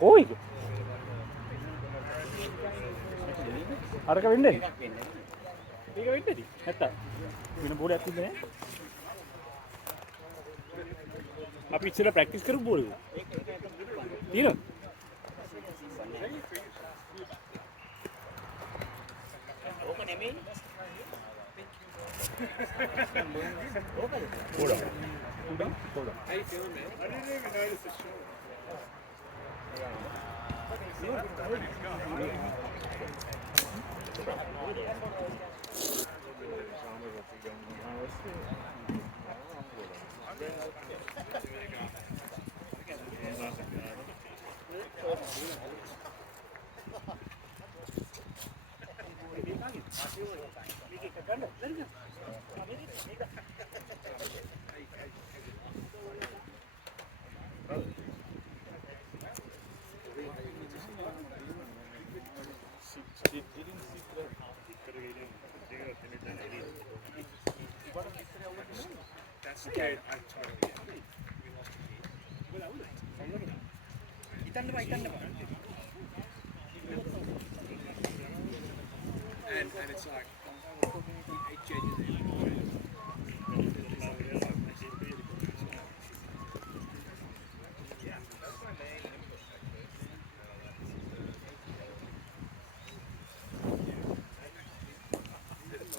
කොයිද? අරක වෙන්නේ. මේක වෙන්නේද? නැත්තම් වෙන බෝලයක් තිබ්බේ නෑ. අපි ඉස්සෙල්ලා ප්‍රැක්ටිස් කරපු බෝලේ. තියෙනවද? ඕක නෙමෙයි. Hold on. How you feeling, man? I didn't even notice the show. That's okay. I totally get it. We lost the key. And it's like it genuinely.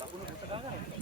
Everyone has a good pass.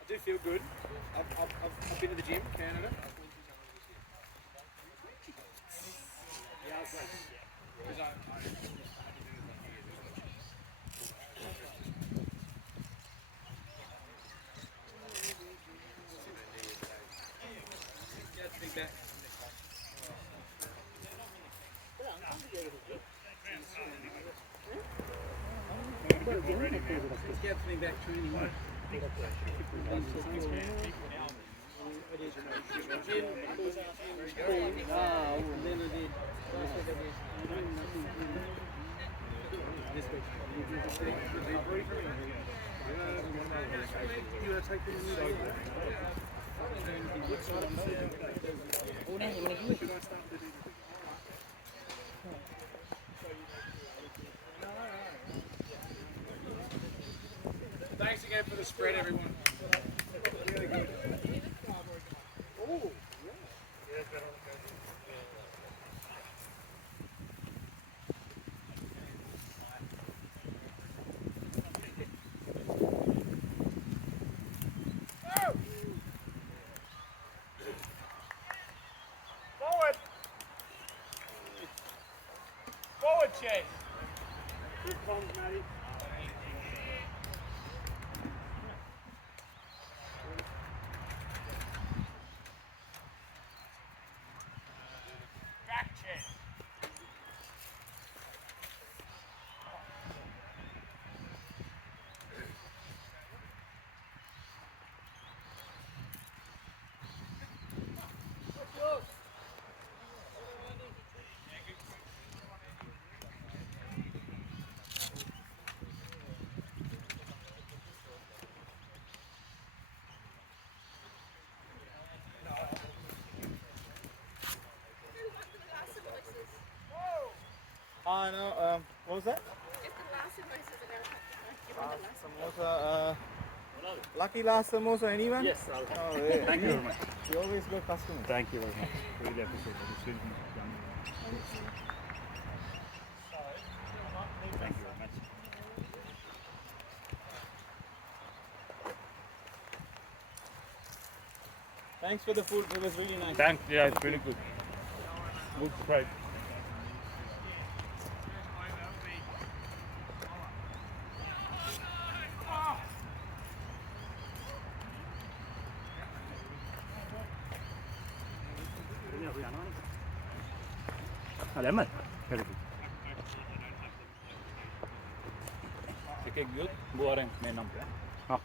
I do feel good. I've been to the gym, Canada. Yeah, I was like, because I back. Get me back training. Thanks again for the spread, everyone. Really good. Oh, Forward, Chase. Good comes, Matty. Back, Chase. I know. What was that? If the last invoices are going to give them the Samosa. last Lucky last samosa, anyone? Yes, I'll Oh, yeah. Thank you very much. You always got customers. Thank you very much. Really appreciate it. It's really done. Thanks for the food. It was really nice. Thanks. Yeah, it's really good. Good fried. Lemon. එකෙක් ගියොත් බුවරෙන් මේ නම් හා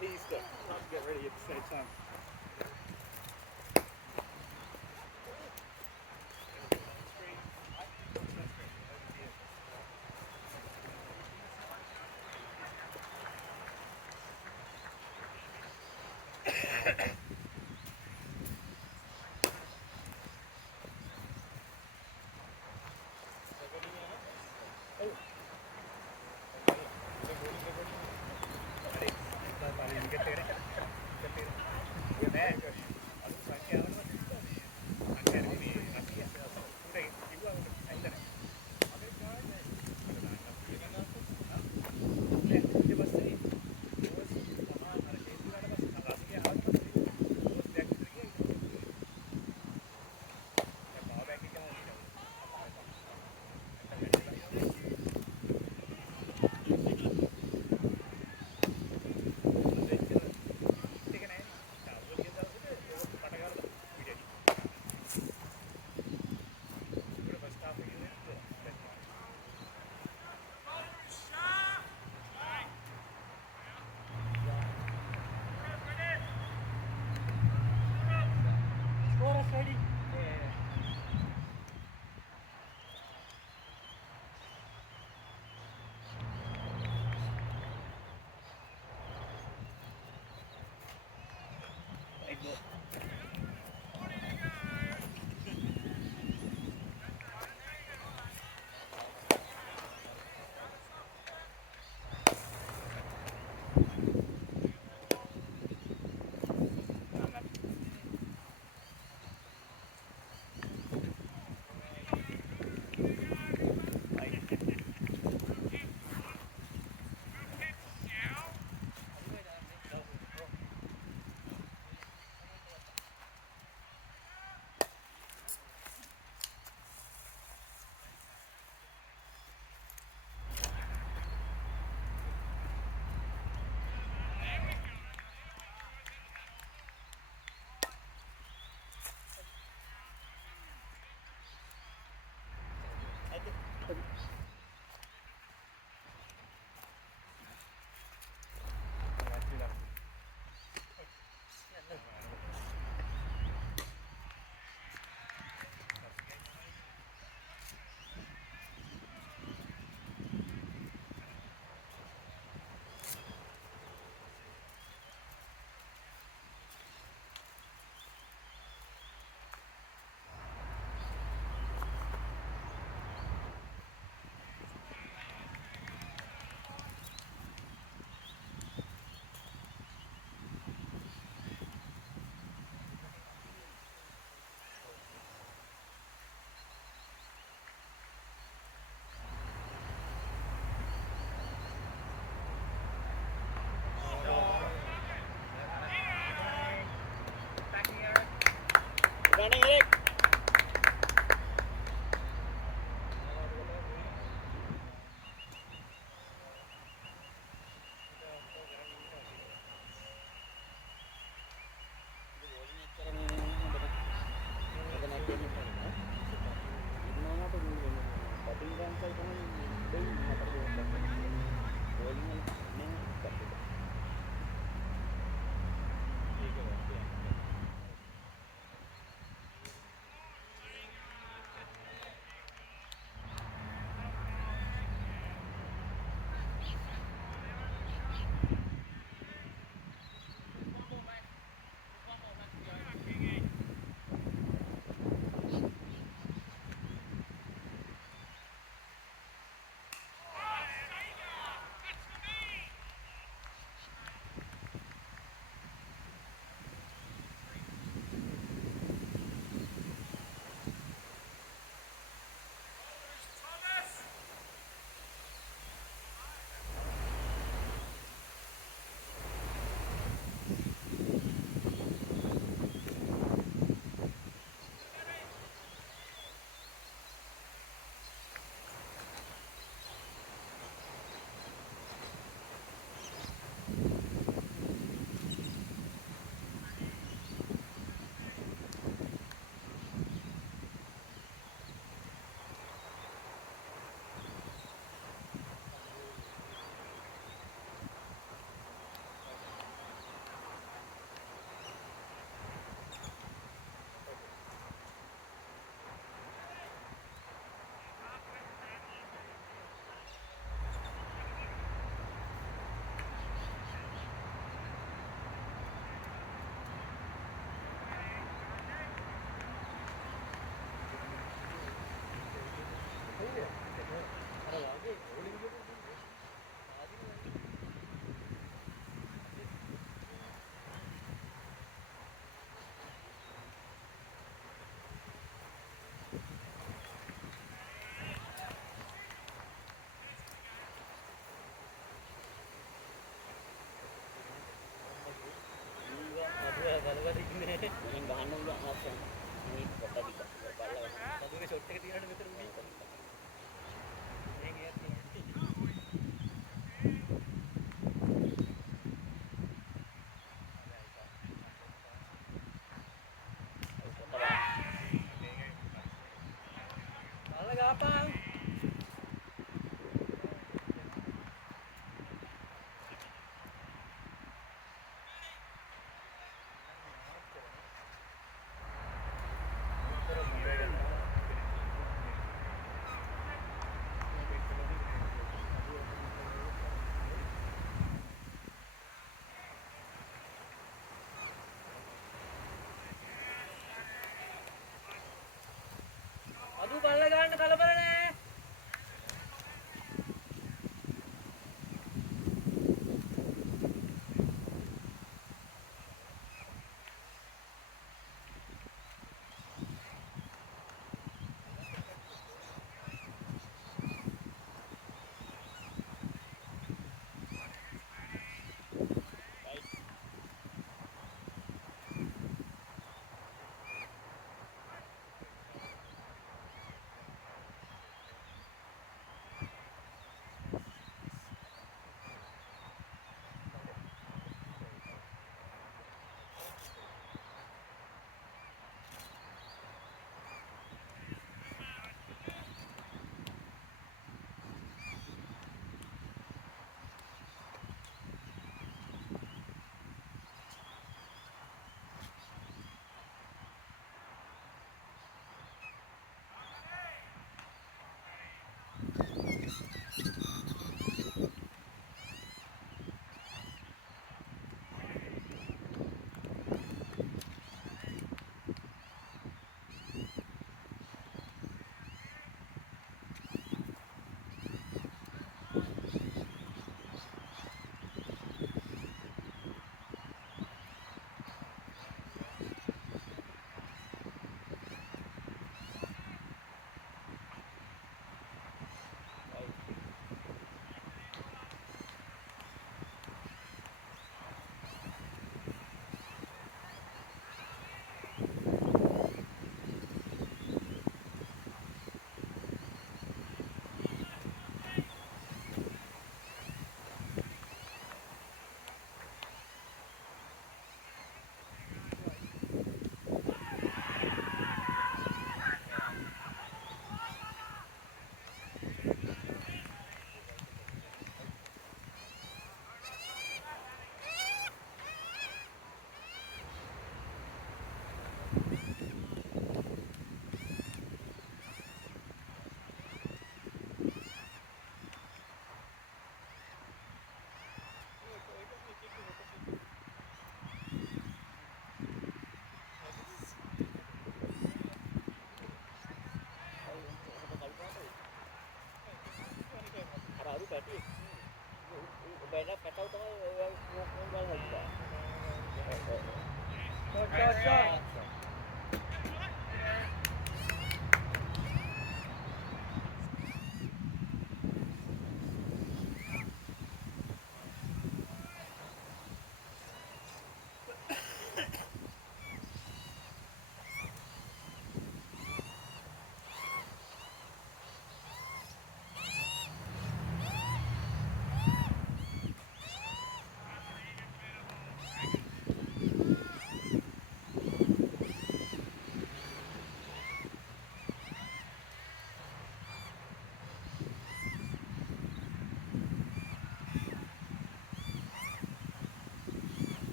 Teased it. Trying to get ready at the same time. Running, Eric.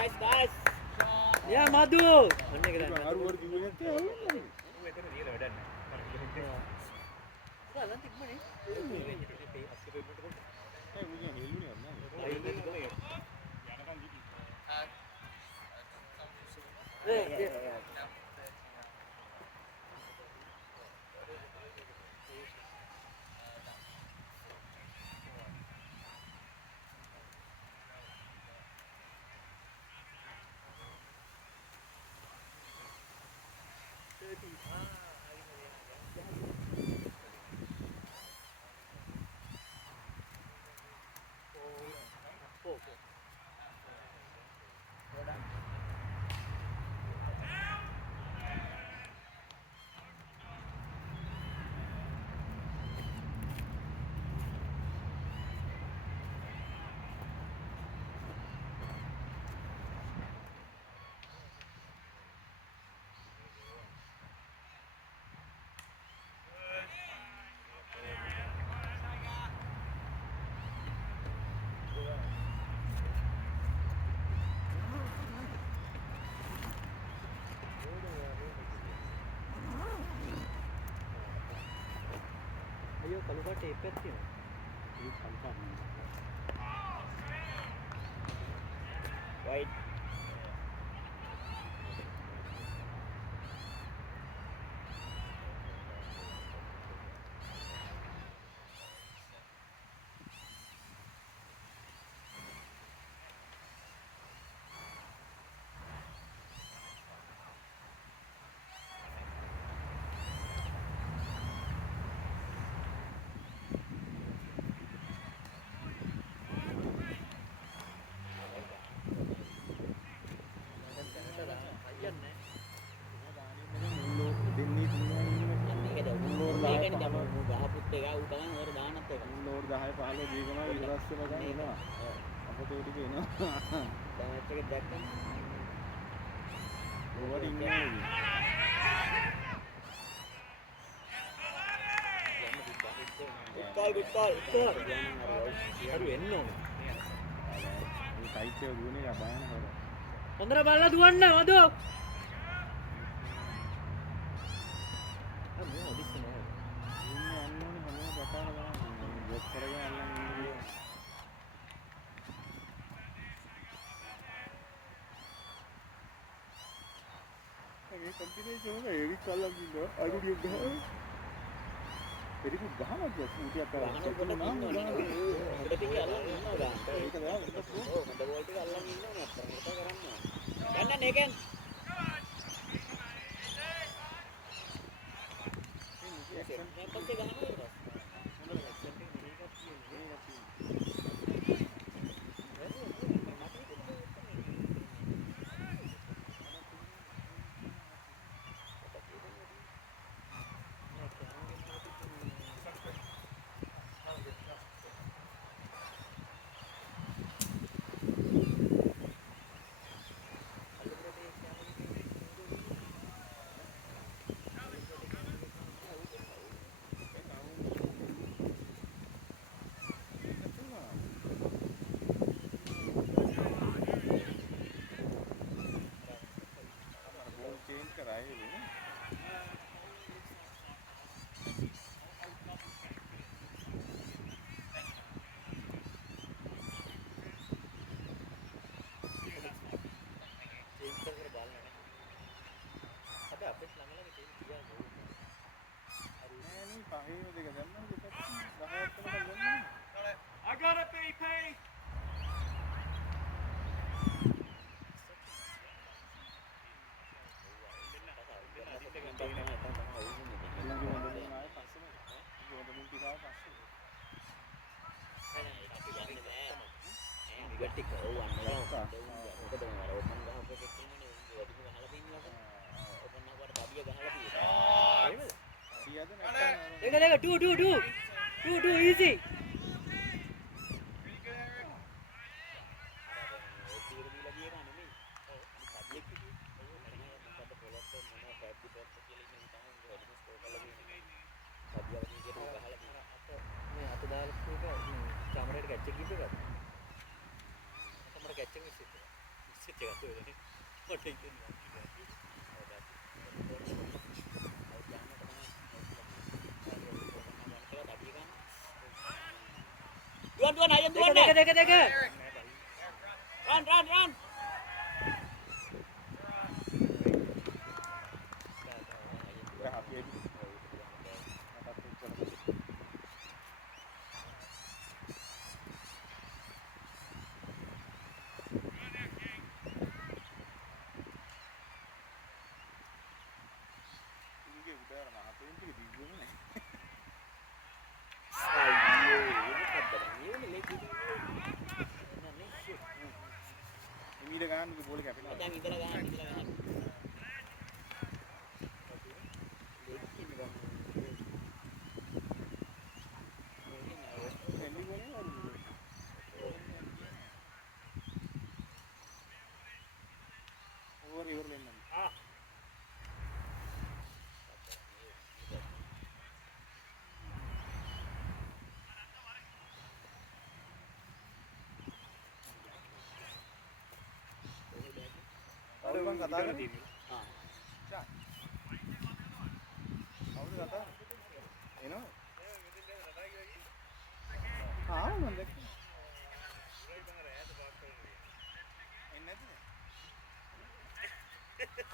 Nice, nice. Ya Madhu. Mana kita? අරු වර කිව්වේ නැත්තේ අහුවෙන්නේ. Jalan tik mana? ඒ උගේ හෙළුනේ නැහැ. Ayo kalau kau tepet tu. Wide. Load 10 15 දීගම ඉවරස් වෙලා ගන්න එනවා. අපිට ඒ ටික එනවා. දැන් එක දැක්කම ඕවට ඉන්නේ නේ. good call. Aduh එන්න ඕන. මේ ටයිට් එක දුවන එක බයන හොර. හොඳට බලලා දුවන්න මදු. අම්මෝ අදිස්ස නෑ. ඉන්නේ අන්නෝනේ හැමෝම කතා කරනවා. බොක් කරගෙන අල්ලන් ඉන්නේ. ඒ කම්පිනේෂන් එක එරික් අල්ලන් ඉන්නවා. අඩුඩියක් ගහනවා. එරික් ගහනවා ඌටියක් කරා. උඩ ටික අල්ලන් ඉන්නවා ගන්න. ඒක දාන්න. ඔව් හොඳ බෝල් ටික අල්ලන් ඉන්නවා නැත්තම් ඒක කරන්න. යන්න නේකෙන්. මේකත් ගහනවා. I got it, BP. Do easy. Pitch එකක් තියෙන්නේ. කොට ඉන්නේ. Duan ayam duan deh. Deke. Run. ඒක අපි එදි. මටත් එච්චර. ඉන්නේ උදාර මහතෙන් ටික දිග්ගුම නැහැ. Ayo, ini kabar ini lagi. මීට ගන්න බෝලේ කැපෙනවා. Datang ඉතල ගන්න. එල්ලි ගෝලේ වරුද. ඕවර් ඉවර වෙන්න. අර මං කතා කරන්නේ. චා. අවුල කතා. එනවා. ආව මම දැක්කා. එන්නේ නැද්ද?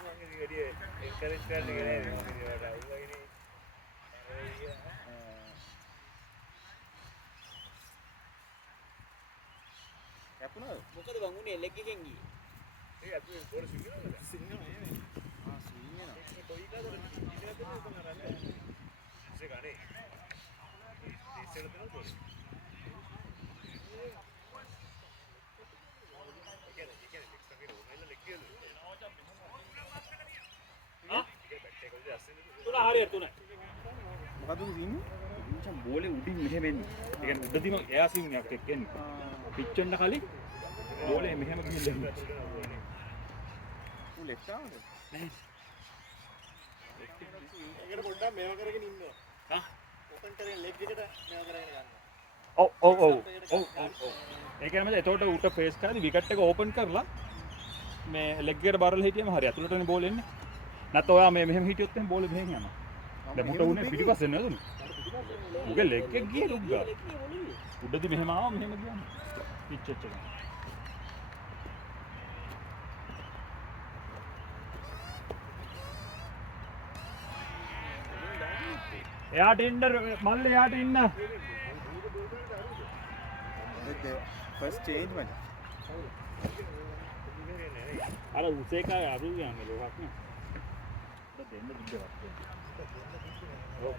මම ඉතින් වැඩි එන්කරේජ් කරන්න ගියේ නෑ මම ඉතින් වඩා උගයිනේ. කැපුණාද? මොකද බං උනේ ලෙග් එකෙන් ගියේ. ඒ අපි බෝල් ස්විං කරනවද? සිංහල නෙමෙයි. ආ ස්විං වෙනවා. ඒ කොයි කාදද ඉතින් දෙන්න උතන කරන්නේ. ඉස්සේ ගන්නේ. ඉස්සෙල්ලා දෙනවා බෝල්. ඉතින් නෙක්ස්ට් එකේ ඕනෙලා ලෙග් එක. ඒක බැට් එක උදේ අස්සෙන්. තුන හරියට තුන. මොකද උදින්නේ? මචං බෝලේ උඩින් මෙහෙම එන්නේ. ඒ කියන්නේ උඩ දින එයා ස්විං එකක් එක්කන්නේ. පිච් වෙන්න කලින් බෝලේ මෙහෙම ගිහිල්ලා එන්නේ. උ ලෙෆ්ට් ආවද? නැහැ. ඒකට පොඩ්ඩක් මේව කරගෙන ඉන්නවා. හා? ඕපන් කරගෙන ලෙග් එකට මේව කරගෙන ගන්නවා. ඔව්. ඒ කියන්නේ මචං එතකොට උට ෆේස් කරලා විකට් එක ඕපන් කරලා මේ ලෙග් එකට බරලා හිටියම හරි අතුලටනේ බෝල් එන්නේ. නැත්නම් ඔයා මේ මෙහෙම හිටියොත් එහෙනම් බෝලේ මෙහෙන් යනවා. දැන් මුට උනේ පිටිපස්සෙන් නේද උනේ? උගේ ලෙග් එක ගියේ රුග්ගා. උඩදී මෙහෙම ආවා මෙහෙම ගියා. පිච් එක. එයාට ඉන්න මල්ලේ එයාට ඉන්න. ෆස්ට් චේන්ජ් මචං. අර උසේකා අරු යන්නේ ලෝකක් නේ. දෙන්න දුද්දවත්. ඔව්.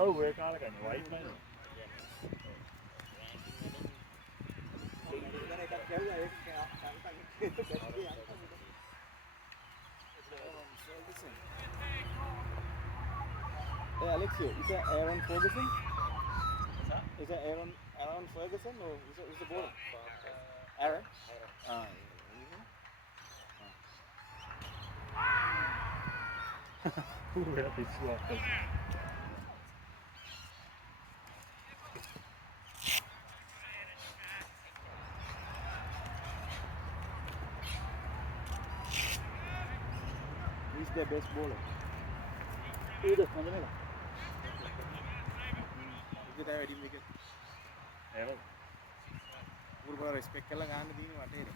ඔව් ඒ කාලේ කන්නේ වයිට් නේද? Hey Alexio, is that Aaron Ferguson? Is that Aaron Ferguson or is the ball? Aaron? Ah, Ura පිස්සුවක්. he's their best bowler. ඊට හොඳ Wicket වැඩි wicket. නේද? උරුපල respect කරලා ගන්න දින වටේට.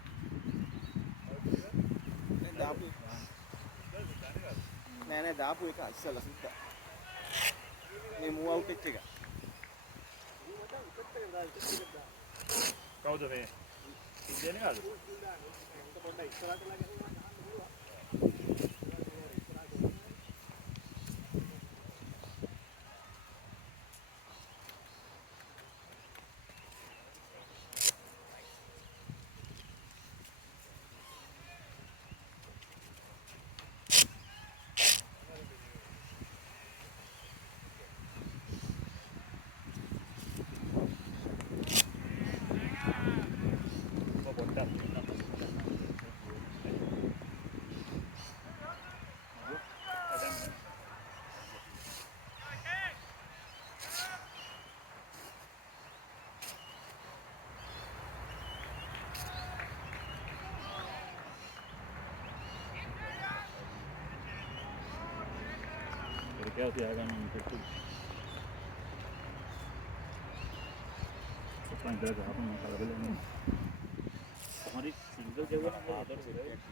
දැන් දාපු නෑ දාපු එක ඉස්සලා සිද්ධා. මේ move out එක. කවුද මේ? ඉන්නේ නේද? පොඩ්ඩක් ඉස්සරහට ලාගෙන ඒකව තියාගන්න පෙට්ටු. සපන් දාග අපුන් කලබලන්නේ. හරි සිංගල් ජවන ආදර සෙට්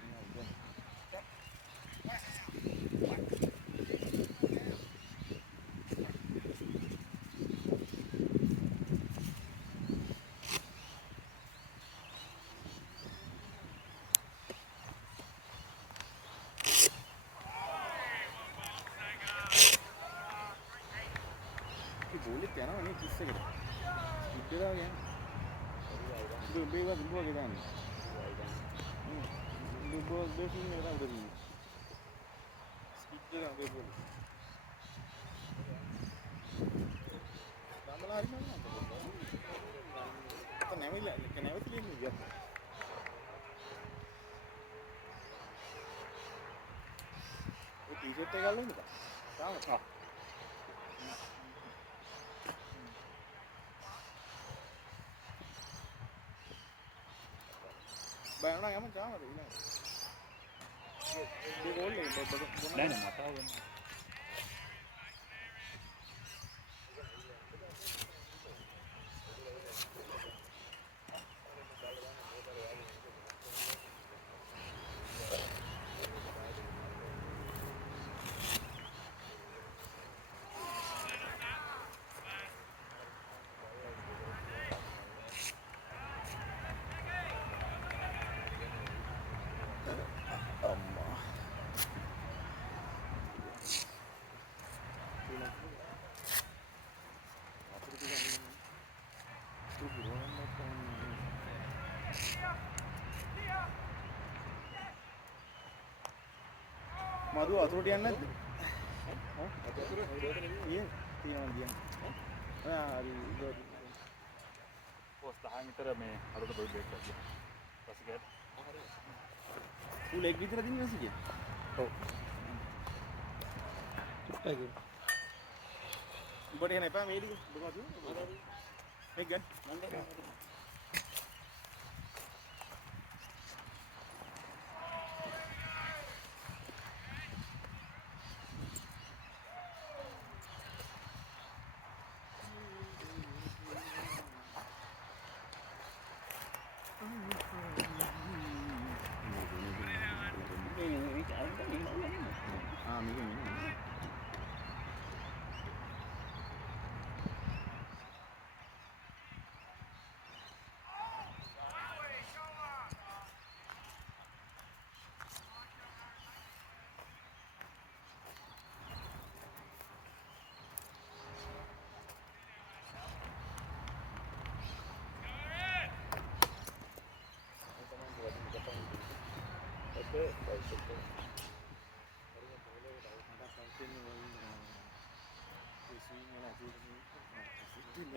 බෝලෙත් යනවා නේ 30 එකට. ඉස්සරහා යන්නේ. බේවා දුඹුවා ගෙදන්නේ. දුඹුවා බේසින් නේද උඩදී. ස්පීඩ් එක අපේ බෝල. ගමලා හරි නෑ නේද? නැවිලා නැවතිලා ඉන්නේ ගියා. ඒ ටී-ෂර්ට් එක ගන්න ඕනද? තාම. bayang emang jangan ada bilang dia boleh නෑ නෑ මට ආව madu අතුරට යන්නේ නැද්ද? හා? අතුර ඊයේ තියනවා කියන්නේ. හරි ඒක පොස් 10 විතර මේ අරට බයි බේක් කරලා. පස්සේ ගියත් ඌ ලෙග් විතර දින්නේ නැසි කියන්නේ. ඔව්. චුට්ටයි. උඹට එන එපා මේ ටික. මොකද? මේක ගන්න. මං ගන්න.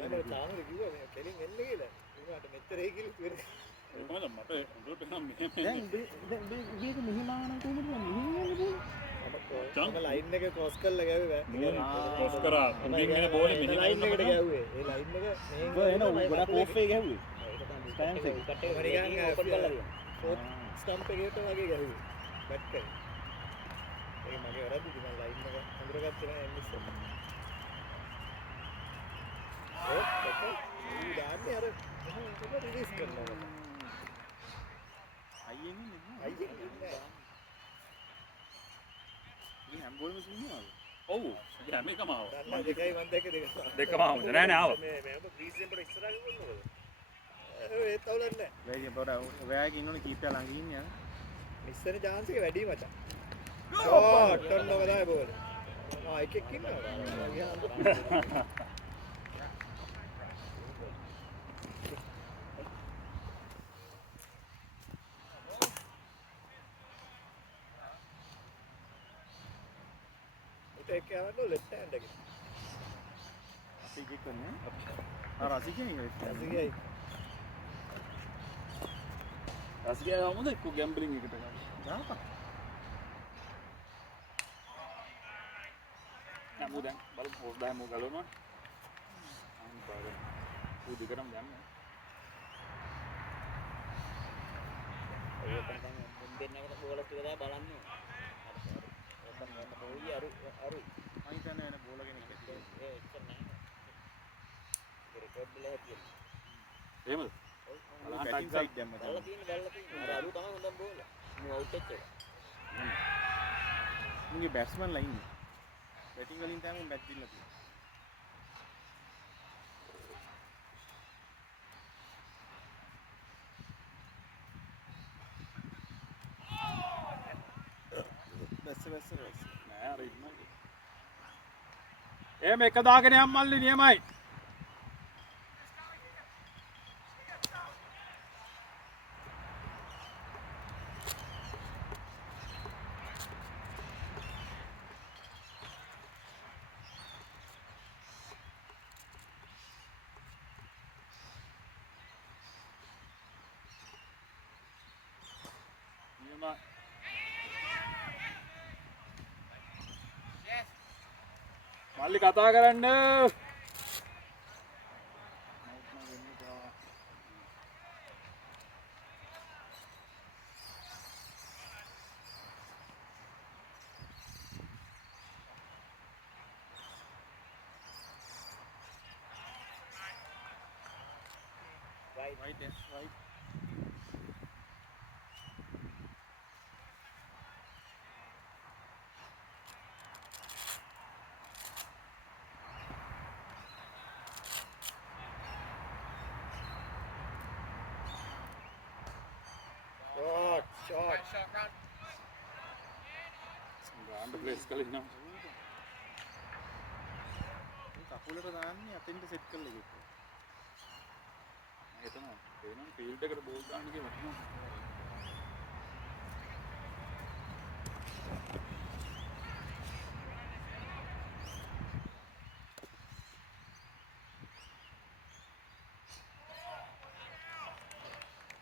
අනේ තාමද කිව්වා මේ කෙලින් එන්න කියලා. උනාට මෙච්චර ඒ කිලි ඉවර. කොහොමද මට උඩට නම් මෙහෙම දැන් මේක මෙහිම ආවනම් කොහොමද මෙහිම යන්නේ? ලයින් එක ක්‍රොස් කරලා ගැව්වේ බෑ. ක්‍රොස් කරා. උඩින් එන බෝලේ මෙහෙම ලයින් එකට ගැව්වේ. ඒ ලයින් එක මෙහෙන් එන ගොඩක් ඕෆ් එක ගැහුවේ. ස්ටෑන්ඩ් එක. නිකන් ඕපන් කරලා තියෙනවා. ස්ටම්ප් එකකට වගේ ගැහුවේ. බැට් කරේ. ඒක මගේ වැරද්ද ඉතින් මම ලයින් එක හඳුරගත්තේ නෑ එන්නේ ඉස්සෙල්ලා. ඌ දාන්නේ අර මොකද රිලීස් කරනවා. අයියෙන් ඉන්නේ. අයියෙන් ඉන්නේ. ඉතින් හැම බෝලෙම ඉන්නවද? ඔව් ඒ මේකම ආවා දන්නා දෙකයි මම දැක්ක දෙකම ආවා නෑ නෑ ආවා මේ ඔබ ප්‍රීසියම්බර ඉස්සරහා ගිහින් ඒ තවලන්නේ වැඩි පොඩ ඔයාගේ ඉන්නෝනේ කීපය ළඟ ඉන්නේ යා. මිස්සන chance එක වැඩි මචං. ෂෝට් කරනවා තමයි බෝල්. එකෙක් ඉන්නවා. ඒක යනවා ලෙෆ්ට් හෑන්ඩ් එකේ. අපි කික් කරන්නේ. රසිකේ ඉන්නේ. රසිකයි. රසිකේ ආවමද එක්ක ගැම්බලින් එකට ගන්න. දාපන්. නමු දැන් බලමු පොස් දාමු ගලවනවා. අන්න බලන්න. ඌ දිගටම යන්නේ. ඒක තමයි මුන් දෙන්නකට බෝල ටික දා බලන්න. ඔතන යන්න බෝලි අරු හිතන්නේ එන බෝල කෙනෙක් ඇති. ඒ එච්චර නැහැ. ඒ රෙකෝඩ් වල හැටියට. එහෙමද? බැටින් සයිඩ් දැම්ම දැල්ලා තියෙන. අර අරු තමයි හොඳම බෝල. මු අවුට් වෙච්ච එක. මුගේ බැට්ස්මන්ලා ඉන්නේ. බැටින් වලින් තමයි බැට් දීලා තියෙන්නේ. බැස්ස නෑ අර ඉන්නයි. එහෙම එක දාගෙන යම් මල්ලි නියමයි. නියමයි. මල්ලි කතා කරන්න. right yes right. Shot. ගාන්න ප්ලේස් කරලා ඉන්නවා. කකුලට දාන්නේ අතෙන්ට සෙට් කරලා ඉක්ක. එතන පේනවා ෆීල්ඩ් එකට බෝල් දාන්න කියලා වටිනවා.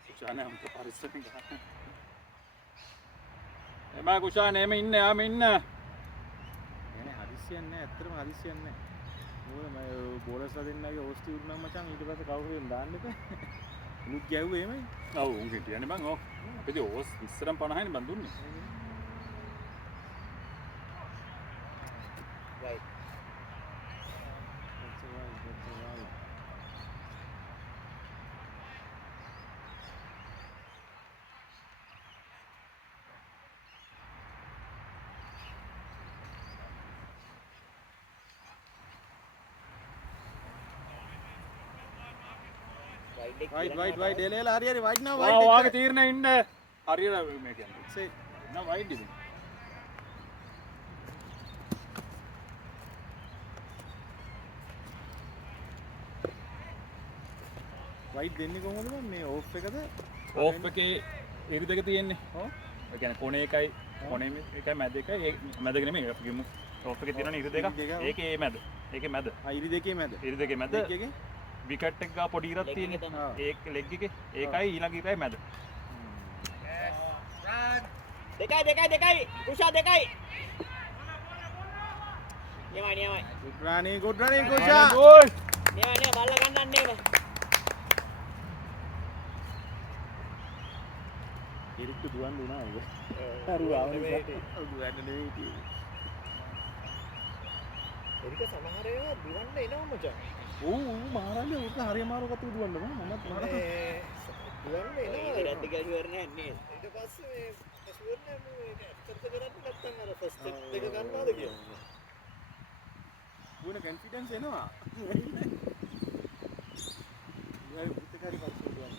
කුෂානේ අම්ක පරිස්සමෙන් ගන්න. එමා කුෂානේ එමෙ ඉන්න යාම ඉන්න. නෑ හදිස්සියක් නෑ ඇත්තටම හදිස්සියක් නෑ. මොකද මම බෝලර්ස්ලා දෙන්නගේ ඕස්ටි උරුණා මචං ඊට පස්සේ කවුරුෙන් දාන්න එපා. උනුත් ගැව්වේ එමේ. ඔව් උන් හිටියනේ බං ඔව්. අපිට ඕස් ඉස්සරම් 50යිනේ බං දුන්නේ. Right. right එලේලා හරි වයිඩ් නා ඔව් වාගේ තීරණ ඉන්න. හරියට මේ කියන්නේ. සේ නෑ වයිඩ් ඉතින්. වයිඩ් දෙන්නේ කොහොමද මම මේ ඕෆ් එකද ඕෆ් එකේ ඉරි දෙක තියෙන්නේ. ඔව් ඒ කියන්නේ කොනේ එකයි කොනේ එකයි මැද එකයි ඒ මැදක නෙමෙයි අපි ගිමු. ඕෆ් එකේ තියෙනනේ ඉරි දෙක. ඒකේ ඒ මැද. ඒකේ මැද. ඉරි දෙකේ මැද ඉරි දෙකේ මැද. එකේ විකට් එක ගා පොඩි ඉරක් තියෙන්නේ. ඒක ලෙග් එකේ ඒකයි ඊළඟ ඉරයි මැද. දෙකයි. කුෂා දෙකයි. නියමයි. good running කුෂා ගෝල්. නියමයි බල්ල ගන්නන්නේ මේ. ඉරික්ක දුවන්න උනා ඒක අරු ආවනේ දුවන්න නෙවෙයි තියෙන්නේ එරික සමහර ඒවා දුවන්න එනවා මචං. ඌ මහරන්නේ උත් හරිය මාරු කතු දුවන්න බං මමත් දුවන්න එනවා. රැද්ද ගැලුවර නෑ නේද? ඊට පස්සේ මේ ෂුවර් නෑ මේ ඇත්තට කරන්නේ නැත්තම් අර ෆස්ට් ස්ටෙප් දෙක ගන්නවද කියලා. ඌන කොන්ෆිඩන්ස් එනවා ඊය පුතකාරි පස්සේ දුවන්න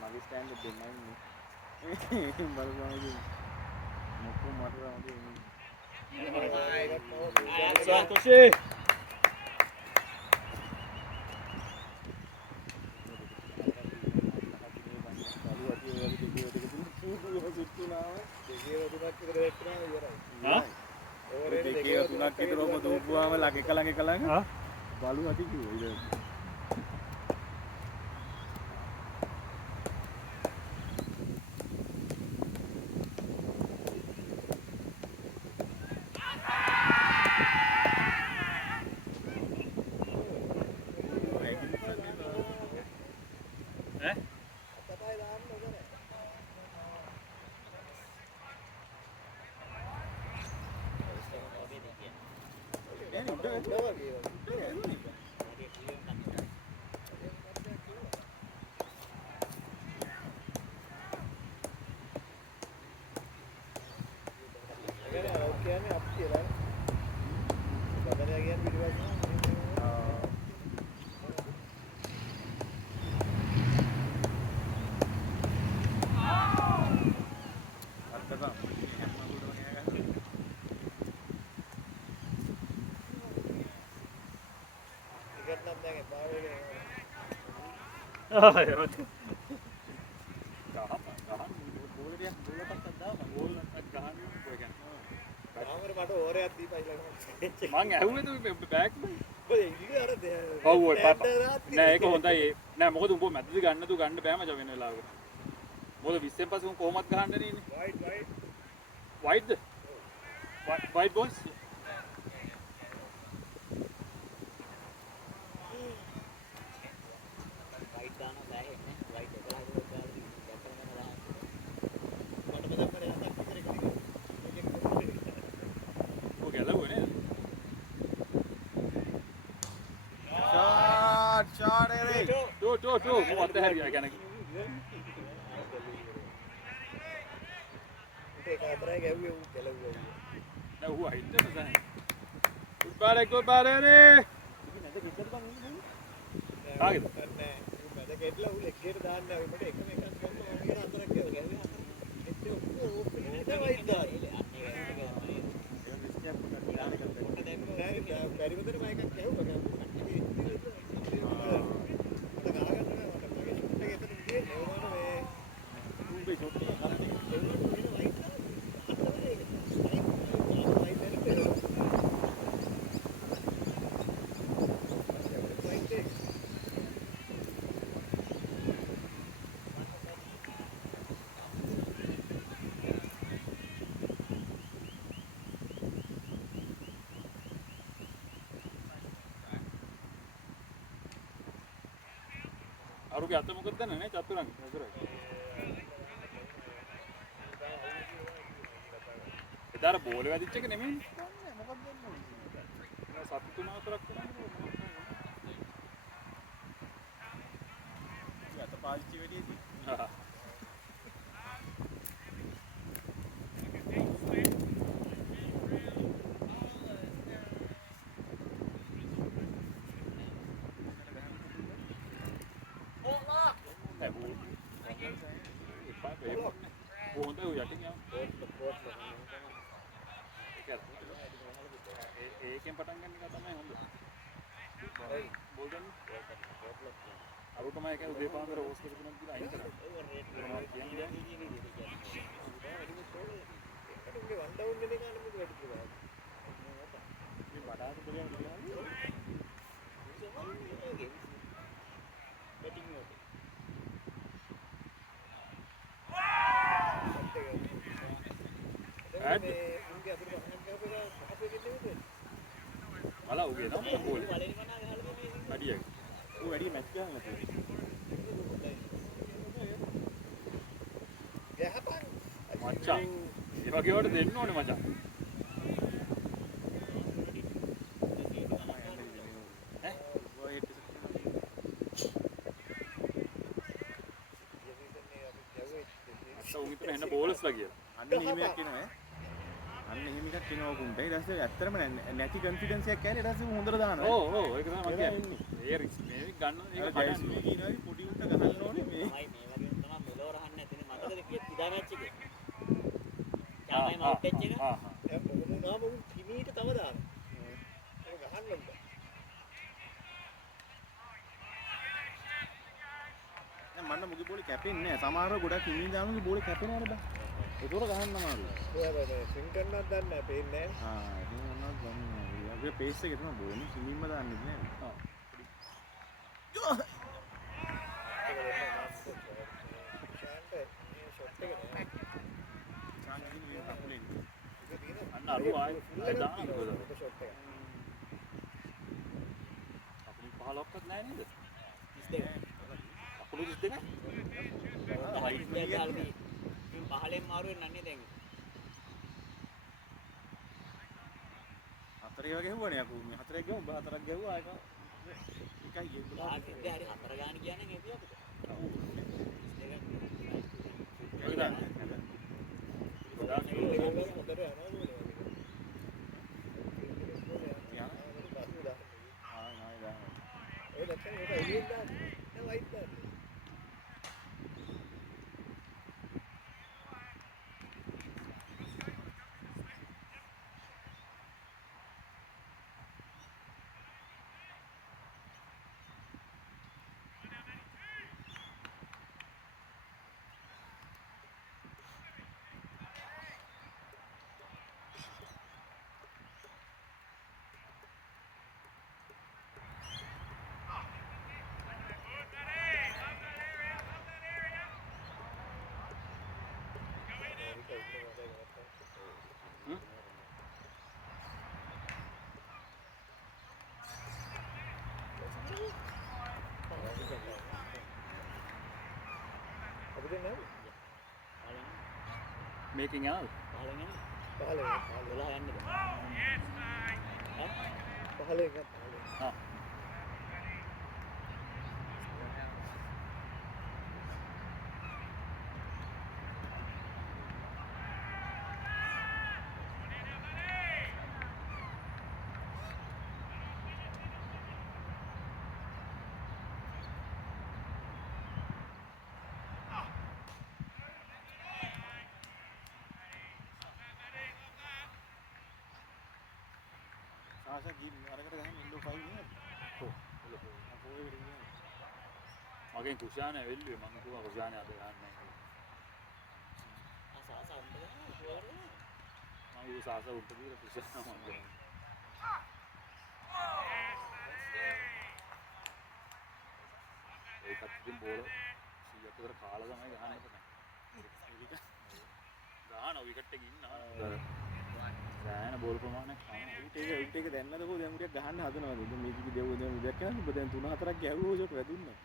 මගේ ස්ටෑන්ඩඩ් දෙන්නයි ඉන්නේ බලපෑමකින් මොකෝ මට තමයි සන්තෝෂේ දෙකේ තුනක් විතරම දූපුවාම ළඟ එක ළඟ බලු ඇති කිව්වා ඊට කියන්නේ උඩ උඩ වගේ කියන්නේ අප් කියලා බබලයා කියන්නේ පිටිපස්සේ ටිකට් නම් දැන් එපා වෙන්නේ තාමර මට ඕරයක් දීපයි ළඟ මං ඇහුවේ බෑග් ඔය ඉන්නේ අර ඔව් ඔය පාපා නෑ ඒක හොඳයි නෑ මොකද උඹ මැදද ගන්න බෑ මචං වෙන වෙලාවකට මොකද 20න් පස්සේ උන් කොහොමත් ගහන්න නෙන්නේ වයිඩ්ද වයිඩ් බොයිස් වයිට් දානවා බෑහෙන්නේ වයිට් 11 කට දාලා මට මතක් කරේ නැත්නම් විතර ඔය ගැලවුවේ නේද ෂාට් එරේ ටෝ මොකක්ද හැරියා කියන්නේ ඒක අතරයි ගැව්වේ ඌ ගැලවුවා නෑ ඌ හිටද නැහැ ගුඩ් බෑ නැද කිච්චද බං ඉන්නේ කාගේද නෑ ඌ මැද ගෙట్లా ඌ ලෙක්කේට දාන්න ආවේ මට එකම එකක් ගන්නවා මම කියන අතරක් ගැව්වේ එච්චර ඌ පිටිට වයිට් දාන්නේ බැරි විතර මම එකක් ගැහුවා මට අරුගේ අත මොකද දන්නේ නේ චතුරංග නේද එදාර බෝල වැදිච්ච එක නෙමෙයි මොකක්ද දෙන්නේ සති තුන හතරක් කරන්නේ අත පාවිච්චි වෙඩියදී හොඳයි ඔය යටින් යන්න ඒකෙන් පටන් ගන්න එක තමයි හොඳ බෝල් ගන්න අරු තමයි ඒක උදේ පාන්දර ඕස් කරගෙන ගිහලා අයින් කරා කියන්නේ උගේ වන් ඩවුන් වෙන එක නම් මොකද වැඩි කියලා මේ බඩාට බලන්න කියලා බැටිං වලට ඇඩ් උන්ගේ අතට වහන්න ගාපේලා පහපේ ගෙන්නේ මලා උගේ නම් බෝල් වලේ වනා ගහලා දෙන්නේ අඩියක් ඌ වැඩි මැච් ගහන්න නැතුව ගහපන් මචං ඒ වගේ වට දෙන්න ඕනේ මචං එන්න බෝලස්ලා කියලා. අන්න එහෙමයක් එනවා අන්න එහෙම එකක් එනවා උන්ට ඊට පස්සේ ඇත්තටම නැති කොන්ෆිඩන්ස් එකක් ඇරලා ඊට පස්සේ හොඳට දානවා ඔව් ඒක තමයි මම කියන්නේ. ඒ රිස්ක් මේක ගන්න ඒක ජයස් වී කියනවා පොඩි උන්ට ගහන්න ඕනේ මේ මේ වගේ තමයි මෙලෝ රහන්න ඇතිනේ මතකද කිදා මැච් එකේ යාමයි මවුට් එච් එක දැන් කොහොම නාම උන් කිමීට තව දානවා ඒක ගහන්න බෑ දැන් මන්න මුගේ බෝලේ කැපෙන්නේ නැහැ සමහරව ගොඩක් ඉමින් දානගේ බෝලේ කැපෙනවනේ බං ඒක උඩ ගහන්න අමාරුයි ඔයා බෑ ස්විං කරන්නත් දන්නේ නැහැ පේන්නේ නැහැ ඒක මොනවද දන්නේ නැහැ ඒ පේස් එකේ තමයි බෝලේ සිලින්ම දාන්නේ නැහැ ඔව්. අන්න අරු ආයි දාන්න ඕන. අපුලි 15ක්වත් නැහැ නේද? 32. අපුලි 32? පහලෙන් මාරු වෙන්නේ නැන්නේ දැන් අත හතරේ වගේ හෙව්වනේ අකෝ මේ හතරක් ගියම ඔබ හතරක් ගැව්වා ඒක එකයි ගියේ ආටිද්ද හරි 4 ගාන කියන්නේ නෙපිය අපිට. ඔය දාන්න. මේකෙන් යනවද? ආ. ආශා ගිහින් අරකට ගහන්න ඉන්ඩෝ 5 නේද? ඔව්. අපෝ ඒක ඉන්නේ. මගෙන් කුෂාන ඇවිල්ලුවේ මම කිව්වා කුෂාන අද ගන්න නැහැ. මම ඒ සාස උඩ දීලා කුෂාන මම ගන්න. ඒකත් ඉතින් බෝල 100ක් විතර කාලා තමයි ගහන්නේ තමයි. ගහන විකට් එකේ ඉන්නවා. සෑහෙන බෝල් ප්‍රමාණයක් ගන්නවා. ඌට ඒක දැන්නද කොහොමද දැන් ඌට ගහන්න හදනවද? දැන් මේක කිව්ව දෙව්ව දැන් උදයක් කරන්නේ ඔබ දැන් 3-4ක් ගැහුවෝ ෂොට් වැදුන්නා.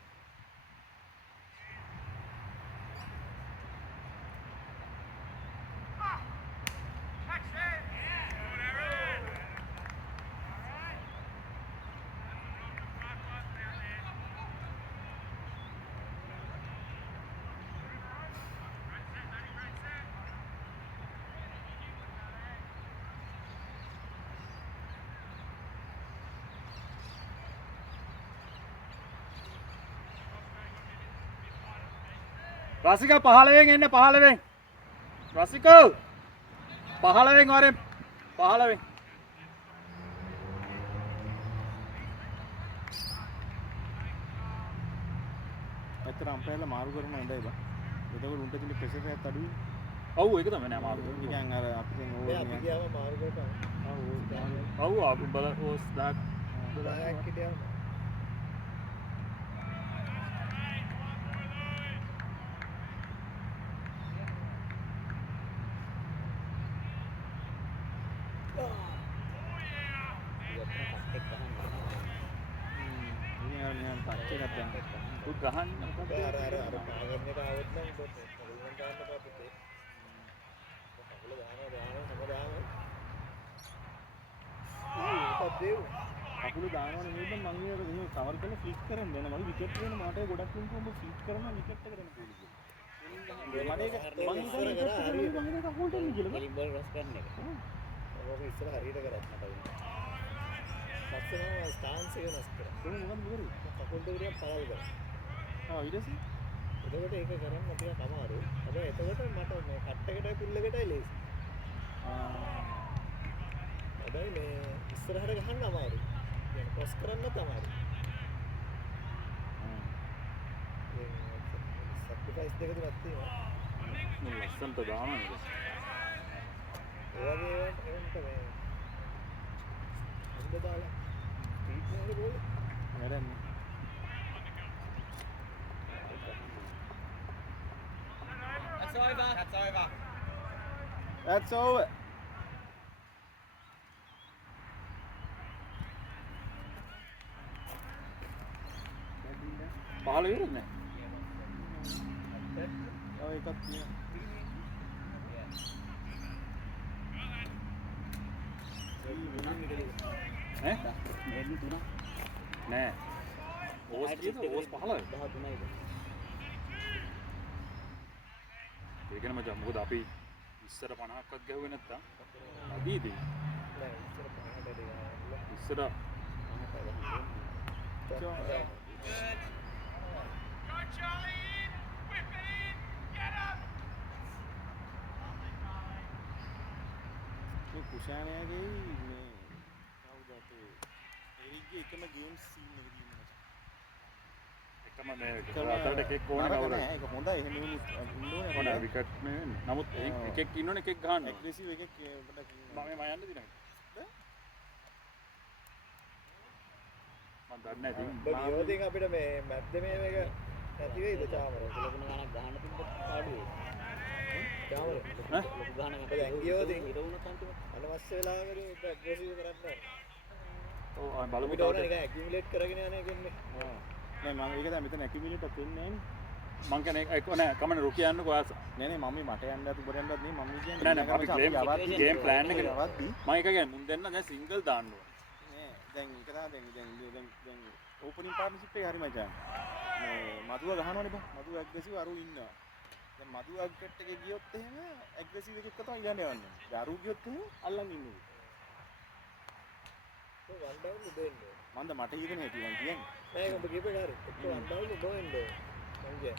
රසික 15න් එන්න 15න්. රසික 15න් වරෙන් 15න්. ඇත්තට අම්පයර්ලා මාරු කරන හොඳයි බා. එතකොට උන්ට තියෙන ප්‍රෙෂර් එකත් අඩුයි. ඔව් ඒක තමයි නෑ මාරු. නිකන් අර අපිට ඕනේ. අපි ගියාම මාරු කරපන්. ඔව් අපි බල ඕස් 10ක් හිටියාම උත් ගහන්න මොකද අර පාගන්න එක ආවොත් නම් මොකද ගන්න පාපිටේ කකුල දානවා නෙමෙයි මම මේ කවර් කරලා ෆ්ලික් කරන්න දෙන මම විකට් වෙන මාට ගොඩක් වෙනකොට ඔබ ෆ්ලික් කරනවා විකට් එක දෙන්න පුළුවන්. මම ඒක මම ඉස්සර කරා හරියට කකුලට එන්නේ කියලා. කෙලින් බෝල් රොස් කරන එක. ඔබ ඉස්සර හරියට කරත් මට වුණා. පස්සේ ස්ටාන්ස් එක වෙනස් කරා. ඒක මොකක්ද කරේ? කකුල් දෙක ටිකක් පළල් කරා. ඊට පස්සේ එතකොට ඒක කරන්න ටිකක් අමාරුයි. හැබැයි එතකොට මට මේ කට් එකටයි පුල් එකටයි ලේසි. හැබැයි මේ ඉස්සරහට ගහන්න අමාරුයි. يعني ක්‍රොස් කරන්නත් අමාරුයි. සැක්‍රිෆයිස් දෙක තුනක් තියෙනවා. ලස්සනට දානවා නේද? ඒ වගේ ඒවට මේ හොඳ දාලා ස්පීඩ් එකේ බෝල නරන්නේ. That's over. පහළ ඉවරද නැහැ? ඔව් එකක් තියෙනවා. ඈ මෙන්න 3 නෑ ඕස් කීයද ඕස් 15 13යිද ඒ කියන්නේ මචං මොකද අපි ඉස්සර 50ක්වත් ගැහුවේ නැත්තම් අදීද නෑ ඉස්සර පහකට ඉස්සර කුෂානයාගේ මේ කවුද අපේ එරික්ගේ එකම ගේම් සීන් එක තියෙනවා එකම මේ අතරට එකෙක් ඕනේ කවුරු නෑ ඒක හොඳයි එහෙම ඉන්න ඕනේ ඕන විකට් මේ වෙන්නේ නමුත් එකෙක් ඉන්නෝනේ එකෙක් ගහන්න ඇග්‍රෙසිව් එකෙක් පොඩ්ඩක් ඉන්නවා මම යන්න දිනන මම දන්නේ නැහැ ගියෝදින් අපිට මේ මැද්ද මේ එක නැති වෙයිද චාමර ලොකුන ගණක් ගහන්න තිබ්බත් පාඩුවේ චාමර ලොකු ගහන ගන්න දැන් ගියෝදින් ඉර වුණත් අන්තිමට අනවශ්‍ය වෙලාවකට ඇග්‍රෙසිව් කරන්නේ ඔව් බලමු අපිට ඕන නිකන් ඇකියුමුලේට් කරගෙන යන එකන්නේ නෑ මම ඒක දැන් මෙතන ඇකියුමුලේටර් පෙන්නේ මං කියන්නේ ඒක නෑ කමන රුකි යන්නකෝ ආස නෑ නේ මම මට යන්න අතු බරෙන්වත් නේ මම කියන්නේ නෑ නෑ අපි ගේම් ප්ලෑන් එක අවද්දි මම එක කියන්නේ මුන් දෙන්න දැන් සිංගල් දාන්න ඕනේ නෑ දැන් ඒක තමයි දැන් ඕපනින් පාර්ට්නර්ෂිප් එක හරි මචං මේ මදුව ගහනවනේ බං මදුව ඇග්‍රෙසිව් අරු ඉන්නවා දැන් මදුව අග්ගට් එකේ ගියොත් එහෙම ඇග්‍රෙසිව් එකෙක් තමයි යන්න යන්නේ දැන් අරු ගියොත් එහෙම අල්ලන් ඉන්නේ වන් ඩවුන් දෙන්නේ මන්ද මට හිතෙන හැටි මං කියන්නේ නෑ ඔබ කීපේ හරි එක වන් ඩවුන් දෙන්නේ මං කිය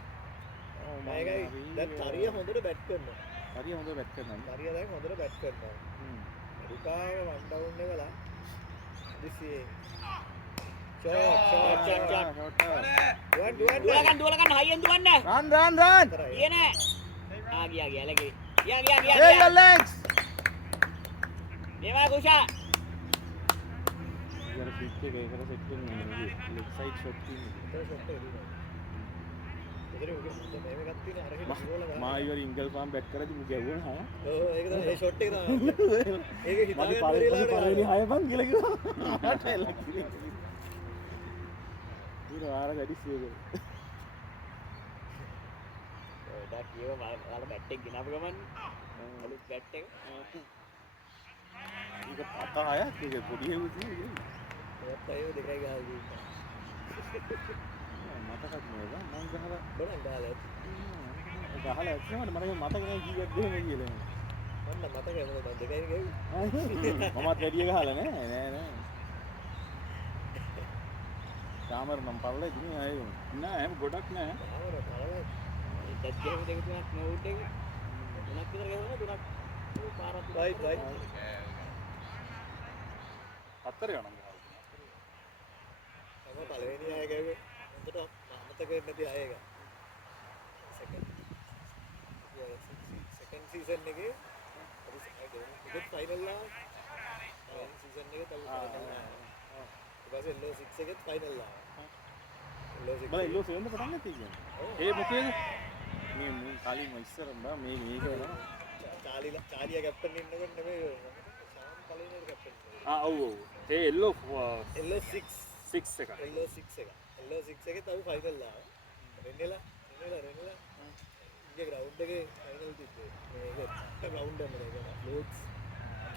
මේකයි දැන් තරිය හොඳට බැට් කරනවා හරි හොඳ බැට් කරනවා තරිය දැන් හොඳට බැට් කරනවා රුකාව වන් ඩවුන් එකලා දිස්සේ ෂොට් දුවලගන්න හයියෙන් දුවන්න රන් ගියේ නෑ ගියා ලගේ ගියා hey Alex දේවා කුෂා ඊයර පිච් එක ඒකට සෙට් වෙන්නේ නෙවෙයි ලෙග් සයිඩ් ෂොට් තියෙනවා මා ඊයර ඉංගල් ෆාම් බැට් කරද්දි මු ගැව්වන හා ඒක තමයි ඒ ෂොට් එක තමයි ඒක හිතාගෙන පළවෙනි හය බං කියලා කිව්වා මට එලා කිව්වා ඊට වාර වැඩි සේක ඔය කියව වල බැට් එක ගෙනාපු ගමන් අලුත් බැට් එක ඒක පතහයක් ඒක පොඩි හේවු තියෙන්නේ ඒත් අයෝ දෙකයි ගහලා මතකත් නේද මං ගහලා බොරන් ගහලා ගහලා ඇත්තම මට මතක නෑ කීයක් දෙන්නේ කියලා මන්න මතකයි මොකද මම දෙකයි ගෙවි මමත් වැඩිය ගහලා නෑ කාමර නම් පල්ලේ ඉතින් ආයේ නෑ එහෙම ගොඩක් නෑ ආවර බලවත් ඒකත් ගේම දෙක තුනක් නෝට් එක තුනක් විතර ගහනවා තුනක් පාරක් රයිට් හතර යනවා මම පළවෙනි ආය ගැව්වේ හොඳට මතක වෙන්නේ නැති ආය එක සෙකන්ඩ් සීසන් එකේ අපි ෆයිනල් ලා සීසන් එකේ තව ෆයිනල් ලා ඊපස්සේ එල්ලෝ 6 එකෙත් ෆයිනල් ලා එල්ලෝ 6 බල ඉල්ලෝ සෙන්න පටන් ගත්තේ කියන්නේ ඒ මොකේද මේ මුන් කලින් ඉස්සරම බා මේක කරනවා චාලියා කැප්ටන් ඉන්නකොට නෙමෙයි ශාම් පළවෙනි කැප්ටන් ඔව් ඒ එල්ලෝ 6 6 එක එල්ලෝ 6 එකේ තව ෆයිනල් ලා රෙන්නලා ඉන්නේ ග්‍රවුන්ඩ් එකේ ෆයිනල් තිබ්බේ මේක ග්‍රවුන්ඩ් එක නේද ලෝඩ්ස්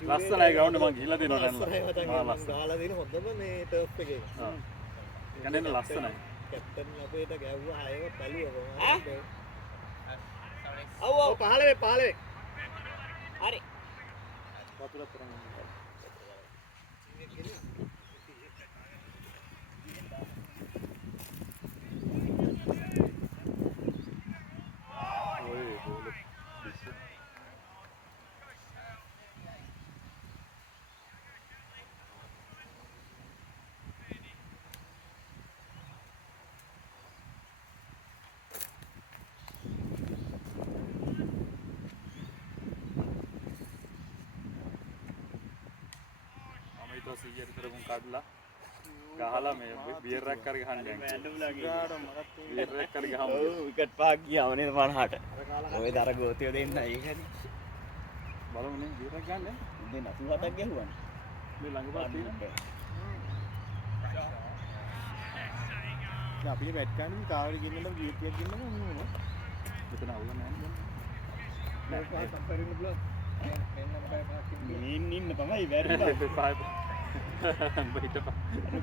ලස්සනයි ග්‍රවුන්ඩ් මං ගිහලා දෙනවා ලස්සනයි මචං මම ගහලා දෙන හොඳම මේ ටර්ෆ් එකේ කන්නේ ලස්සනයි කැප්ටන් අපේට ගැව්වා ආයෙම බැලුවා ඔව් ඔව් 15 හරි වතුර තරම් ඔය බෝල සීයට විතර මුන් කඩලා ගහලා මේ බියර් එකක් කරගෙන ගහන්න දැන් බියර් එකක් කරගෙන ගහමු විකට් පහක් ගියාම නේද 50ට ඔය දර ගෝතිය දෙන්න ඒකනේ බලමු නේ බියර් එකක් ගන්න ඉතින් 87ක් ගැහුවානේ මේ ළඟපත් තියෙනවා දැන් අපි බැට් ගන්න කාවරි ගෙන්නලා ගීතියක් ගෙන්නලා මොනවා මෙතන අවුල නැහැ නෑ කම්පැරින් බ්ලොක් මේන් ඉන්න තමයි වැරදි.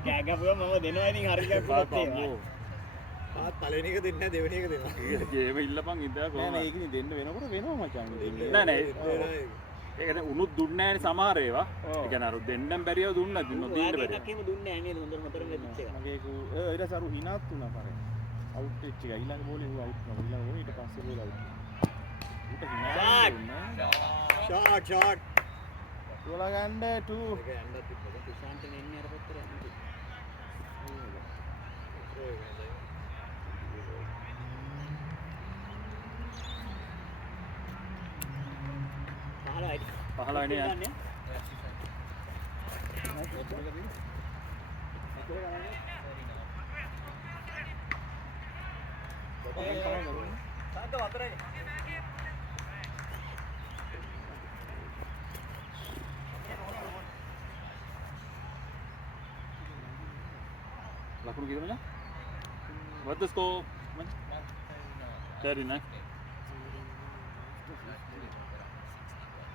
කෑ ගහපුවම මම දෙනවා ඉතින් හරි ගියක් වුණොත් ආත් පළවෙනි එක දෙන්නේ නැහැ දෙවෙනි එක දෙනවා. ගේම ඉල්ලපන් ඉඳලා නෑ කොහොමද? නෑ ඒකනේ දෙන්න වෙනකොට වෙනවා මචං. නෑ නෑ ඒකට උනුත් දුන්නේ නැහැ සමහර ඒවා. ඒ කියන්නේ අර දෙන්නම් බැරියව දුන්නා දුන්නොත් දෙන්න ඔයාගේ බැරිය. එකක් එහෙම දුන්නේ නැහැ නේද? හොඳට හොඳට මෙච්ච එක. මගේ ඊට පස්සේ අර හිනාත් වුණා පාරේ. අවුට් වෙච්ච එක. ඊළඟ බෝලේ ඌ අවුට් වුණා. ඊළඟ බෝලේ ඊට පස්සේ බෝල අවුට්. ඌට හිනා ෂොට් ෂොට්. ගෝලා ගන්න 2. ඒක යන්නත් තිබ්බද? සුශාන්ත එන්නේ අර පොත්තර යන්නේ. පහළයි. 15 වෙනි යන්නේ. ලකුණු කීයද මචං? What's the score? 39.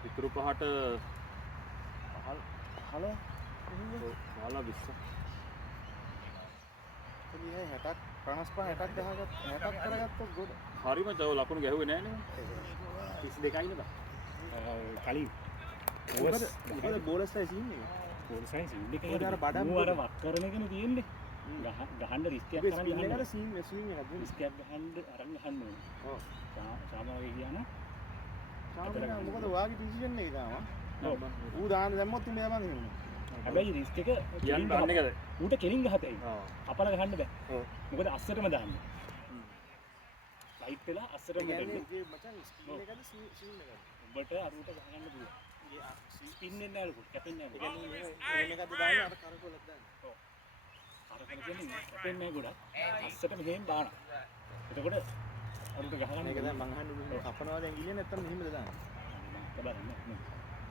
ඉතුරු පහට 15 20. එළිය 60ක් 55 60ක් 60ක් කරගත්තොත් ගොඩ. හරි මචං ඔය ලකුණු ගැහුවේ නෑ නේ. 32යි නේද? කලින් මොකද බෝලර්ස්ලා සීන් එක. පොල් සයින්ස් ඉන්නේ ඔය අර බඩම් ඌ අර වක් කරන එකනේ තියෙන්නේ. ගහන්න රිස්කයක් කරන් ස්පින් ගහන්න. එකට සීන් ස්විං එකක් දුන්නා. රිස්කයක් ගහන්න අරන් ගහන්න ඕනේ. ඔව්. සාමාවගේ කියන සාමාන්‍යයෙන් මොකද ඔයාගේ ඩිසිෂන් එක තාම. ඌ දාන්න දැම්මොත් ඉන්නේ මම එහෙම. හැබැයි රිස්ක් එක කියන්න ගන්න එකද? ඌට කෙලින් ගහතයි. ඔව්. අපල ගහන්න බෑ. ඔව්. මොකද අස්සටම දාන්න. ලයිට් වෙලා අස්සටම කියන්නේ ගන්න. ඒ මචං ස්පින් එකද සීන් එකද? උඹට අරුවට ගහන්න පුළුවන්. ස්පින් එන්නේ නැහැ ලොකු. කැපෙන්නේ ඒ නැහැ. කියන්නේ එහෙම එකක්ද දාන්නේ අර කරකොලක් දාන්නේ. අරගෙන කියන්නේ කැපෙන්නේ නැහැ ගොඩක්. අස්සට මෙහෙම දානවා. එතකොට අරුවට ගහගන්න මේක දැන් මං අහන්නේ කපනවා දැන් ගියේ නැත්තම් මෙහෙමද දාන්නේ? බලන්න.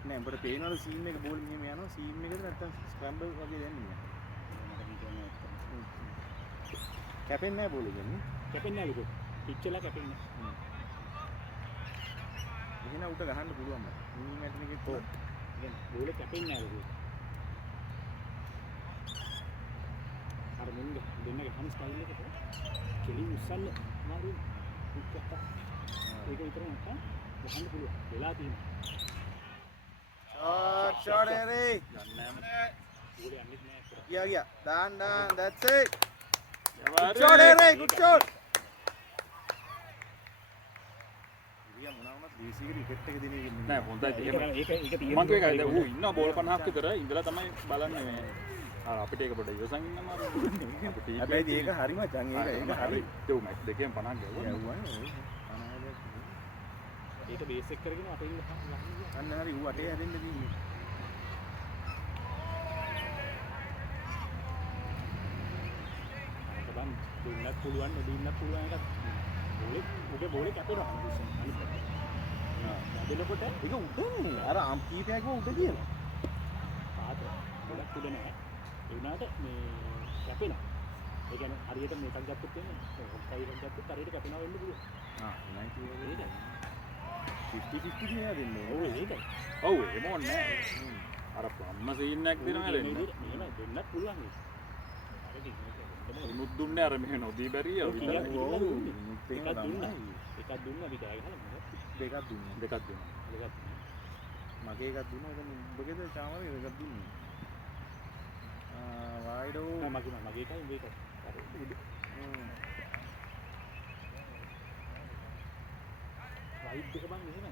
නෑ උඹට පේනවද සීන් එක බෝල් මෙහෙම යනවා සීන් එකද නැත්තම් ස්ක්‍රැම්බල් වගේ දැනෙන්නේ? කැපෙන්නේ නැහැ බෝල් එකන්නේ. කැපෙන්නේ නැහැ ලොකු. පිච්චලා කැපෙන්නේ නැහැ. එහෙනම් උට ගහන්න පුළුවන් මට. මිනි මැට් එකේ තෝ. දැන් බෝල කැපෙන්නේ නැහැ ලොකු. අර මුංග දෙන්න ගහන ස්ටයිල් එකට කෙලින් උස්සන්න මාරු පිච්චක්. ඒක විතර නැත්තම් ගහන්න පුළුවන්. වෙලා තියෙනවා. ෂොට් එරේ. බෝල යන්නේ නැහැ. ගියා. දාන්න that's it. යවාරේ. ෂොට් එරේ good shot. ඉතින් මොනවාම දේශීය ක්‍රිකට් එක දිනේ ඉන්නේ. නෑ හොඳයි ඒක එහෙම. තියෙන්නේ. මං කිව්වේ ඒකයි. ඌ ඉන්නවා බෝල් 50ක් විතර ඉඳලා තමයි බලන්නේ මේ. අර අපිට ඒක පොඩ්ඩක් ඉවසන් ඉන්න අමාරු. හැබැයි ඒක හරි මචං ඒක හරි. ඒ මැච් දෙකෙන් 50ක් ගියා. යවුවනේ. ඒක බේස් එක කරගෙන අපේ ඉන්න අන්න හරි ඌ අටේ හැදෙන්න දින්නේ. බලන්න දෙන්නත් පුළුවන් දෙන්නත් පුළුවන් එකක් බෝලේ උගේ බෝලේ කැපෙනවා අනිත් පැත්තට. යදෙනකොට ඒක උඩනේ. අර අම් කීපයක්ම උඩ කියලා. පාත ගොඩක් උඩ නෑ. ඒ වුණාට මේ කැපෙනවා. ඒ කියන්නේ හරියට මේකක් ගත්තොත් එන්නේ ඔක්කයිරක් ගත්තොත් හරියට කැපෙනවා වෙන්න පුළුවන්. ආ 90 වගේ. ඒකයි. 50 50 නෑ දෙන්නේ. ඔව් ඒකයි. ඔව් එම ඕනේ අර අම්ම සීන් එකක් දෙනවා දෙන්න. මෙහෙම දෙන්නත් පුළුවන් ඒක. හරිද? උනුත් දුන්නේ අර මෙහෙ නොදී බැරිය විතරයි. ඔව්. එකක් එකක් දුන්නා. එකක් දුන්නා අපි කෑ ගහලා මොකද? දෙකක් දුන්නා. දෙකක් දෙනවා. දෙකක්. මගේ එකක් දුන්නා. දැන් උඹගේද චාමරේ එකක් දුන්නේ. වයිඩෝ මගේ එකයි උඹේ එකයි. අර උඩ වයිඩ් එක බං මෙහෙම.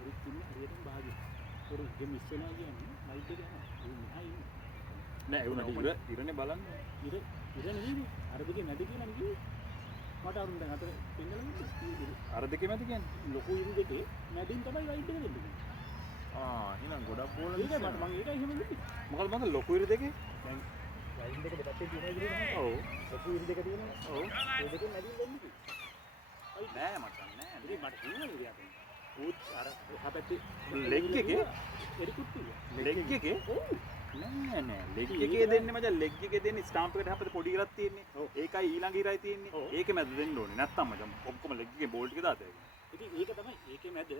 උරුත් ඉන්න හරියටම භාගය. උරු ගෙ මිස් වෙනවා කියන්නේ වයිඩ් එක යනවා. උන් මෙහා ඉන්නේ. නෑ ඒ උනට ඉරනේ බලන්න. ඉර නෙවෙයි. අර දෙකේ නැද කියලා නෙවෙයි. මට අරුන් දැන් අතර පෙන්නලා ඉන්නේ. අර දෙකේ මැද කියන්නේ. ලොකු ඉරු දෙකේ නැදින් තමයි වයිඩ් එක දෙන්නේ. එහෙනම් ගොඩක් බෝල ඒක මට මං ඒකයි එහෙම දෙන්නේ. මොකද ලොකු ඉර දෙකේ? දැන් වයිඩ් එක දෙපැත්තේ තියෙනවා කියලා නේද? ඔව්. ලොකු ඉරු දෙක තියෙනවා. ඔව්. ඒ දෙකෙන් නැදින් දෙන්නේ. නෑ මචං නෑ. ඉතින් මට කියනවා ඉතින් අපි. ඌත් අර එහා පැත්තේ ලෙග් එකේ එරිකුත් තියෙනවා. ලෙග් එකේ නෑ නෑ ලෙග් එකේ දෙන්නේ මචං ලෙග් එකේ දෙන්නේ ස්ටාම්ප් එකට හැප්පෙත පොඩි ඉරක් තියෙන්නේ. ඒකයි ඊළඟ ඉරයි තියෙන්නේ. ඒකේ මැද දෙන්න ඕනේ. නැත්තම් මචං ඔක්කොම ලෙග් එකේ බෝල් ටික දාතේ. ඉතින් ඒක තමයි ඒකේ මැද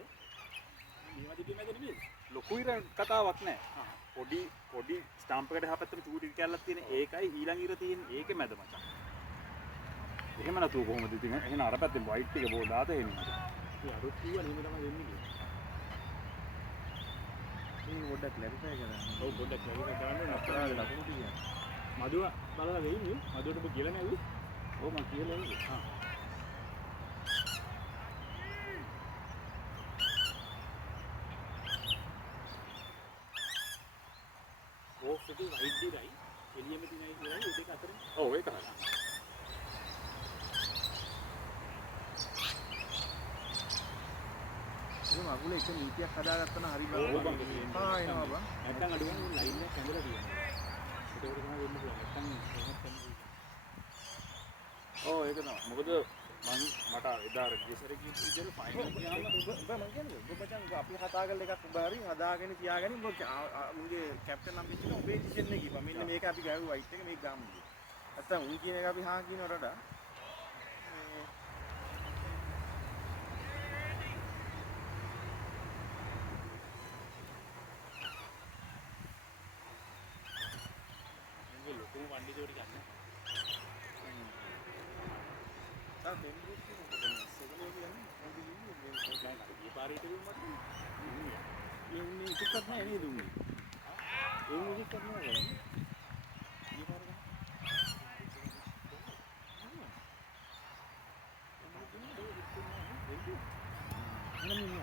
ලොකු ඉර කතාවක් නෑ. පොඩි ස්ටම්ප් එකට හපැත්තට චූටි කැල්ලක් තියෙන ඒකයි ඊළඟ ඉර තියෙන ඒකේ මැද මචං. එහෙම නැතුව කොහොමද ඉතින් එහෙනම් අර පැත්තෙන් වයිට් එක බෝල් දාත එන්නේ මචං. ඒ අරුත් කිව්වා නේ තමයි වෙන්නේ කියලා. මේ පොඩ්ඩක් ක්ලැරිෆයි කරන්න. ඔව් පොඩ්ඩක් ක්ලැරිෆයි කරන්න නතරාගේ ලකුණු කියන්නේ. මදුව බලලා වෙන්නේ. මදුවට ඔබ කියලා නැවි. ඔව් මම කියලා නේද? හා. ඕෆ් එක වයිට් දිරයි. එළියෙම තියෙනයි කියලා ඒ දෙක අතර. ඔව් ඒක හරි. මේ මගුල එක නීතියක් හදාගත්තා නම් හරි බං. ආ එනවා බං. නැත්තම් අඩු ගන්න ලයින් එක ඇඳලා තියෙනවා. ඒක තමයි වෙන්න පුළුවන්. නැත්තම් එහෙමත් තමයි. ඔව් ඒක තමයි. මොකද මට එදා රෙජිස්ටර් එකේ විදිහට ෆයිනල් ගියාම ඔබ මං කියන්නේ ඔබ මචං අපි කතා කරලා එකක් ඔබ හරි හදාගෙන තියාගෙන ඔබ උන්ගේ කැප්ටන් නම් පිටින් ඔබේ ඩිසිෂන් එක කිව්වා. මෙන්න මේක අපි ගාවු වයිට් එක මේක ගාමු කියලා. නැත්තම් උන් කියන එක අපි හා කියනවට වඩා ලොකු වණ්ඩි ජෝඩි ගන්න. තා දෙන්නේ සෙවලේ කියන්නේ ඒ පාරේට ගිහින් මට ඒ උන්නේ ටිකක් නෑ නේද උන්නේ ඒ උන්නේ ටිකක් නෑ ගන්නේ ඒ පාර ගන්න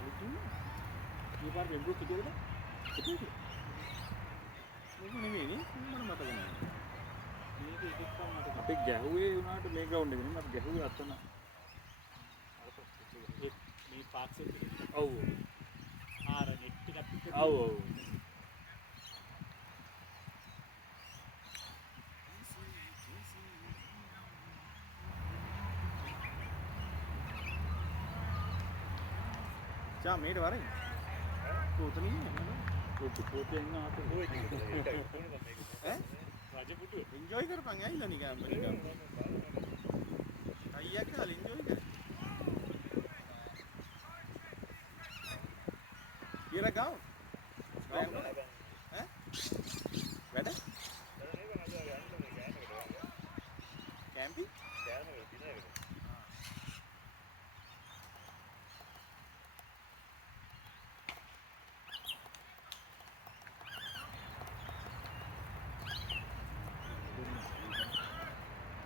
ඒ පාර වෙබ්බුක් කිව්වද කිව්වද මොකද නෙමෙයි නේ මම මතක නෑ මේක එකක් මට අපි ගැහුවේ උනාට මේ ග්‍රවුන්ඩ් එකේ නෙමෙයි අපි ගැහුවේ අතන. මේ පාක්ස් එක ඔව් ආර නෙට් එකක් පිට ඔව් ඔව්. ජා මේට වරෙන් කොතනින් යන්නේ පොතේ ඉන්න අතේ. ඈ රජපුටු එන්ජොයි කරපන් ඇයිලා නිකන් නිකන් අයියා කියලා එන්ජොයි කර කියලා ගාව ඈ වැඩ කැම්පි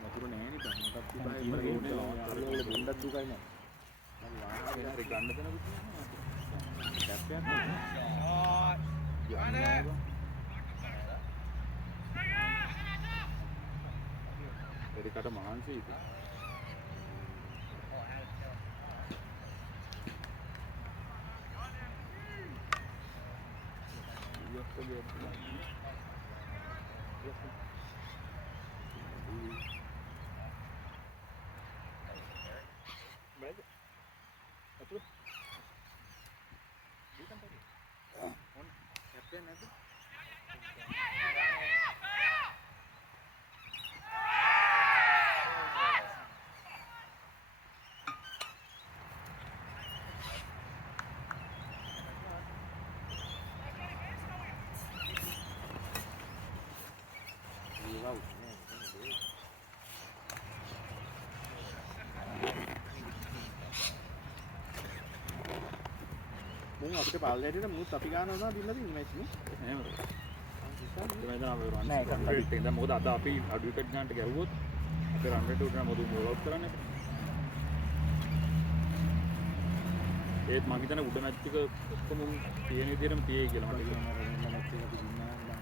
වතුර නෑනේ බං මටත් තිබයි වල බොණ්ඩක් දුකයි නෑ මම වාහනේ හරි ගන්න දෙනකොට කැප්පයක් පෙරිකට මහන්සි ඉතින්. කැප්පයක් නැද්ද මුන් අපිට බල් හැටියට මුත් අපි ගන්නවා දින්න තියෙන මැච් නේ එහෙමද? ඒක නෑ කන්ට්‍රිට් එක. දැන් මොකද අද අපි අඩු විකට් ගන්නට ගැහුවොත් අපේ රන් රේට් උඩ මොකද බෝල් අවුට් කරන්නේ. ඒත් මම හිතන්නේ උඩ මැච් එක ඔක්කොම තියෙන විදිහටම තියෙයි කියලා මට මැච් එක අපි දින්නා නම්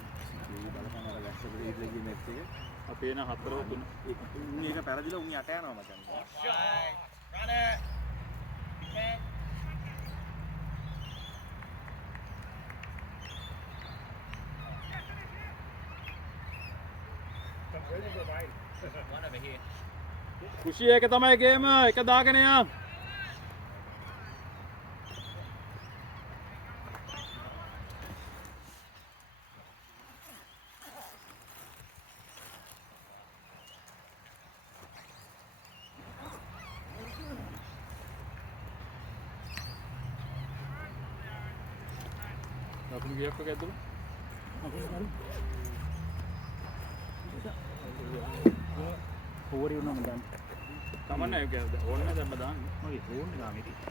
මේ බලපං අර වැස්ස බ්‍රේඩ්ලා ගිය මැච් එක අපේ න 4 3 උන් ඒක පෙරදිලා උන් යට යනවා මචං කුෂි එක තමයි ගේම එක දාගෙන යන්න. ලකුණු ගියක් වගේ ඇද්දලා. හොරි වුණාම දැන් කමන්නේ ඒක ඕනේ දැම්ම දාන්න. මගේ ෆෝන් එක ගාමේ තියෙන.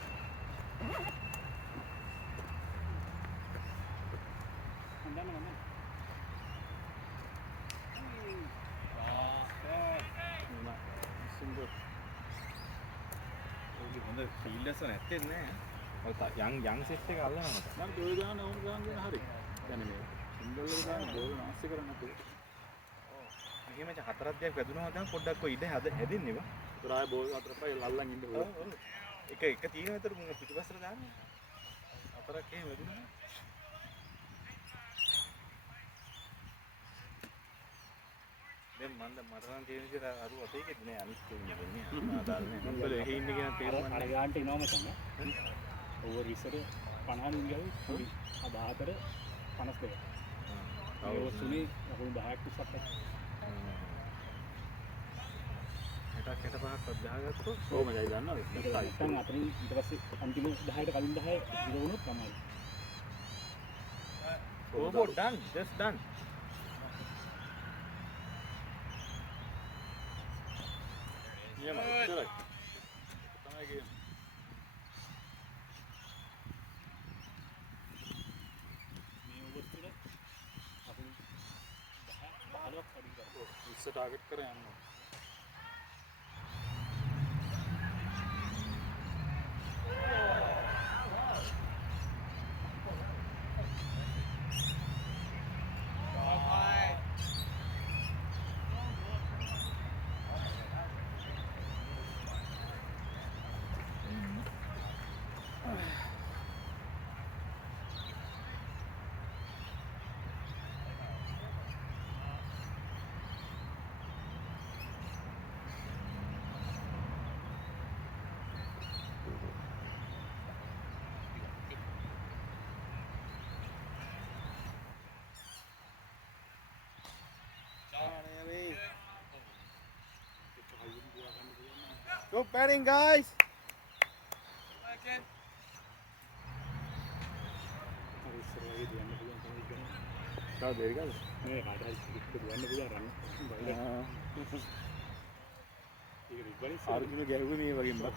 හොඳ ෆීල්ඩර්ස් නැත්තේ නෑ. ඔය යන් සෙට් එක අල්ලනවා මට. නම් ගෝල් ගන්න ඕන ගන්න හරි. يعني මේ සිංගල් එක ගන්න ගෝල් නාස්ති කරන්න නැතුව. මෙහෙම හතරක් දෙයක් වැදුනම තමයි පොඩ්ඩක් ඔය ඉඩ හැදෙන්නේ බා. ඒතර ආය බෝල් අතර පයි ලල්ලන් ඉන්න ඕන. එක තියෙන විතර පිටිපස්සට දාන්න. හතරක් එහෙම වැදුනම දැන් මට නම් තියෙන විදිහට අරු අපේ එකද නෑ අනිත් කෙනෙක් වෙන්නේ. ආදාල් නෑ. මොකද එහෙ ඉන්න කෙනා තේරුම් අර ගාන්ට එනවම තමයි. ඕවර් ඉස්සර 50 ගියයි පොඩි 14 52. ඒ වස්තුනේ ලකුණු 10ක් 20ක්. හෙට පහක් ගහගත්තොත් කොහොමද ඒ දන්නවද? නැත්නම් අතරින් ඊට පස්සේ අන්තිම 10ට කලින් 10 ඉර වුණොත් තමයි. Oboe done just done. නියම ඉතරයි. තමයි කියන්නේ. මේ ඕවර් තුන අපි 10 15ක් අඩි කරා. ඉස්ස ටාගට් කර යන්න. Go batting guys. හරි ඉස්සර වගේ දුවන්න පුළුවන් තමයි කියන්නේ. තාම දෙරි ගාද? මේ කාට හරි කික්ක දුවන්න පුළුවන් රන්. ඒක රිබ්බලි අර්ජුන ගැහුවේ මේ වගේම බා.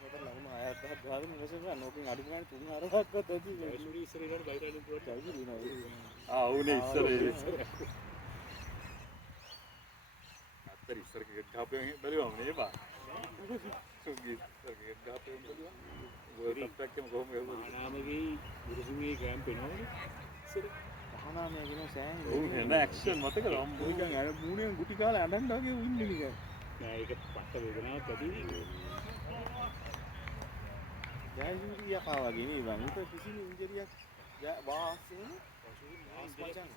මට ලකුණු 6ක් 10ක් ගහගෙන ඉවසෙන්න නෝකින් අඩු ගන්න 3-4ක්වත් ඇති. ඇෂුරි ඉස්සර ඉරට බයිරයිඩින් දුවට ජයිලි දිනවා. උනේ ඉස්සර අත්තර ඉස්සර ක්‍රිකට් ගහපුවෙන් බැලුවම නේ බා. සුගී ක්‍රිකට් ගහපුවෙන් බැලුවා. වර්ල්ඩ් කප් එකේම කොහොම ගහුවද? ආනාමගේ ගුරුසුමේ කැම්ප් එනවනේ. ඉස්සර මහානාමයේ කියන සෑහෙන ඔව් එන ඇක්ෂන් මතකද? අම්මෝ නිකන් අර මූණෙන් ගුටි කාලා අඬන්න වගේ ඉන්නේ නිකන්. නෑ ඒක පට්ට වේදනාවක් ඇති. ජයසූරිය කාවගේ නේ බං. ඒක කිසිම ඉන්ජරියක් වාසේ ආස්මචන්.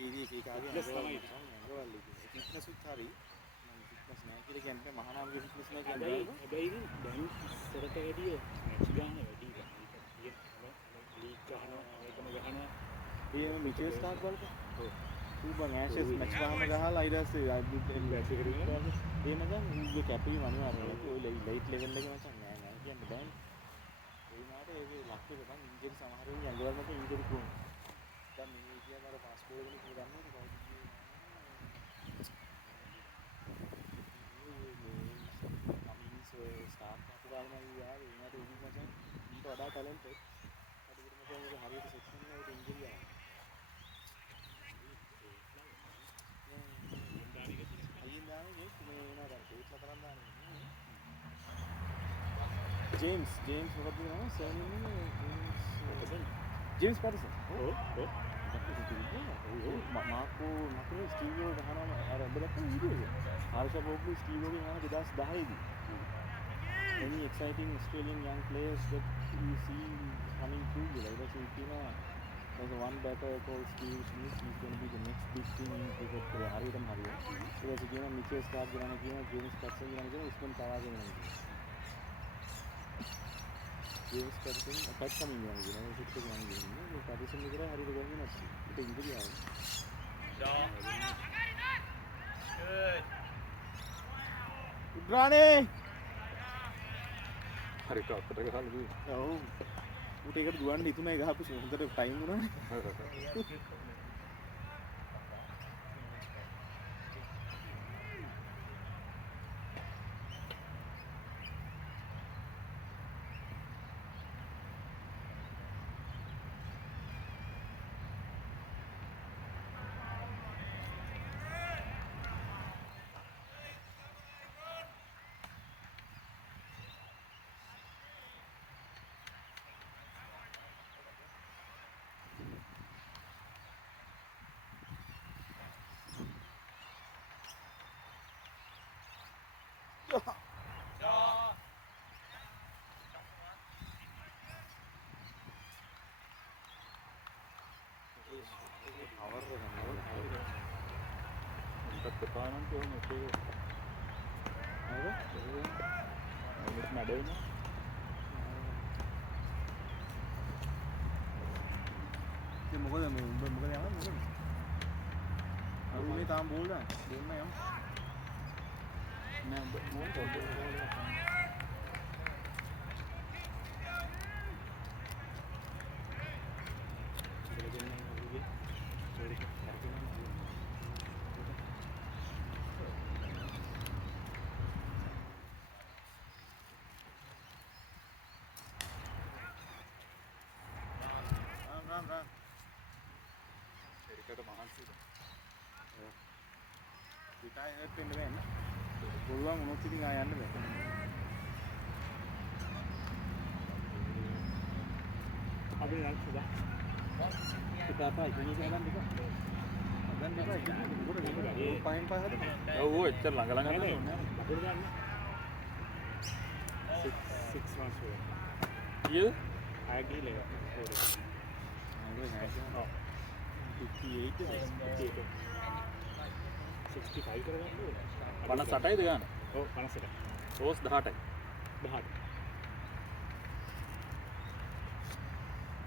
ඒ කාගේ නගවල් ෆිට්නස් උත් හරි. මම ෆිට්නස් නෑ කියලා කියන්නේ මහානාමගේ ෆිට්නස් නෑ කියන්නේ. හැබැයි දැන් ඉස්සරට වැඩිය මැච් ගන්න වැඩි ගන්න. ලීග් ගහනවා, ඒකම ගහනවා. ඒ මිචෙල් ස්ටාර්ට් වලට. ඔව්. ඌ බං ඇෂස් මැච් ගහම ගහලා ඊට පස්සේ බැට් එක කරගෙන ඒ නගන් ඌගේ කැපීම අනිවාර්යයි. ඔය ලයිට් ලෙවල් එක මචං නෑ නෑ කියන්න බෑනේ. ඒ නාට ඒකේ ලක් එක බං ඉන්ජරි සමහර වෙලාවට ඇඟවල මත ඉන්ජරි කොහොමද? දැන් මේ කියන අර පාස්පෝර්ට් එකනේ කියලා දන්නවද කවුද කියන්නේ? කමින්ස් ස්ටාර්ට් අපුරාම යාවේ ඒකට උදි මචං ඊට වඩා ටැලන්ටඩ්. අදිට මචං ඒක හරියට සෙට් කරනවා ඒක ඉන්ජරි ආවා. James මොකක්ද නම සර්නේම James Patterson. මාකෝ මකේ ස්ටීවියෝ ගහනවා අර ඔබ දැක්කම වීඩියෝ එක. හර්ෂ බෝග්ලි ස්ටීවියෝගෙන් අහන 2010 දී. Any exciting Australian young players that you see coming through? Like that you know, there's one batter called Steve Smith. He's going to be the next big thing in cricket. හරියටම හරිය. ඊට පස්සේ කියනවා Mitchell start ගන්න කියනවා James පැටර්සන් ගන්න කියනවා ඉස්මන් පවා ගන්න කියනවා. ජේම්ස් පැටර්සන් අටක් කමින් යනවා කියනවා. ඒක පිට ගන්න කියනවා. මේ පැටර්සන් විතර හරියට ගන්නේ නැති. ඒක ඉන්ජරි ආවා. Good. Rane. හරි ටොප්පට ගහලා දුවේ. ඔව්. ඌට ඒකට දුවන්න හිතුණා ඒ ගහපු හොඳට ටයිම් වුණානේ. ඉන්ටත් එපා නම් කොහොම ඒක මොකද නඩේන ඉතින් මොකද මේ උඹ මොකද යන්නේ මොකද? අරුනේ තාම බෝල් දාන්න. දෙන්න යමු. නෑ මොකද රන්. එරිකට මහන්සිද පිටාය හර්ට් වෙන්න බෑ නේ. පුළුවන් වුණොත් ඉතින් ආය යන්න බෑ. අපි නම් සුදා. පිටාපා ඉතින් ඒක හදන්න එපා. හදන්න එපා ඉතින් මොකද මේ පහෙන් පහ හදන්න. ඔව් ඔව් එච්චර ළඟ ළඟ නෑ අපිට ගන්න 6 months way. කීයද ආය ගිහලා ඔව් 58 65 කරගන්න ඕනේ. 58යිද ගන්න ඔව් 58. රෝස් 18යි 18.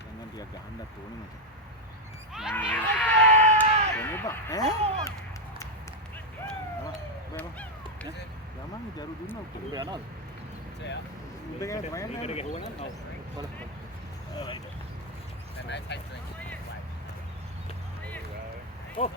දැන් ටිකක් ගහන්නත් ඕනේ මචං. එන්නපා යමන් දරු දුන්නා උඹ උත්තර යනවද උඹ ගැන මේකට හොයන්න ගහුවා නම් ඔව්. Then I type 20. Oh,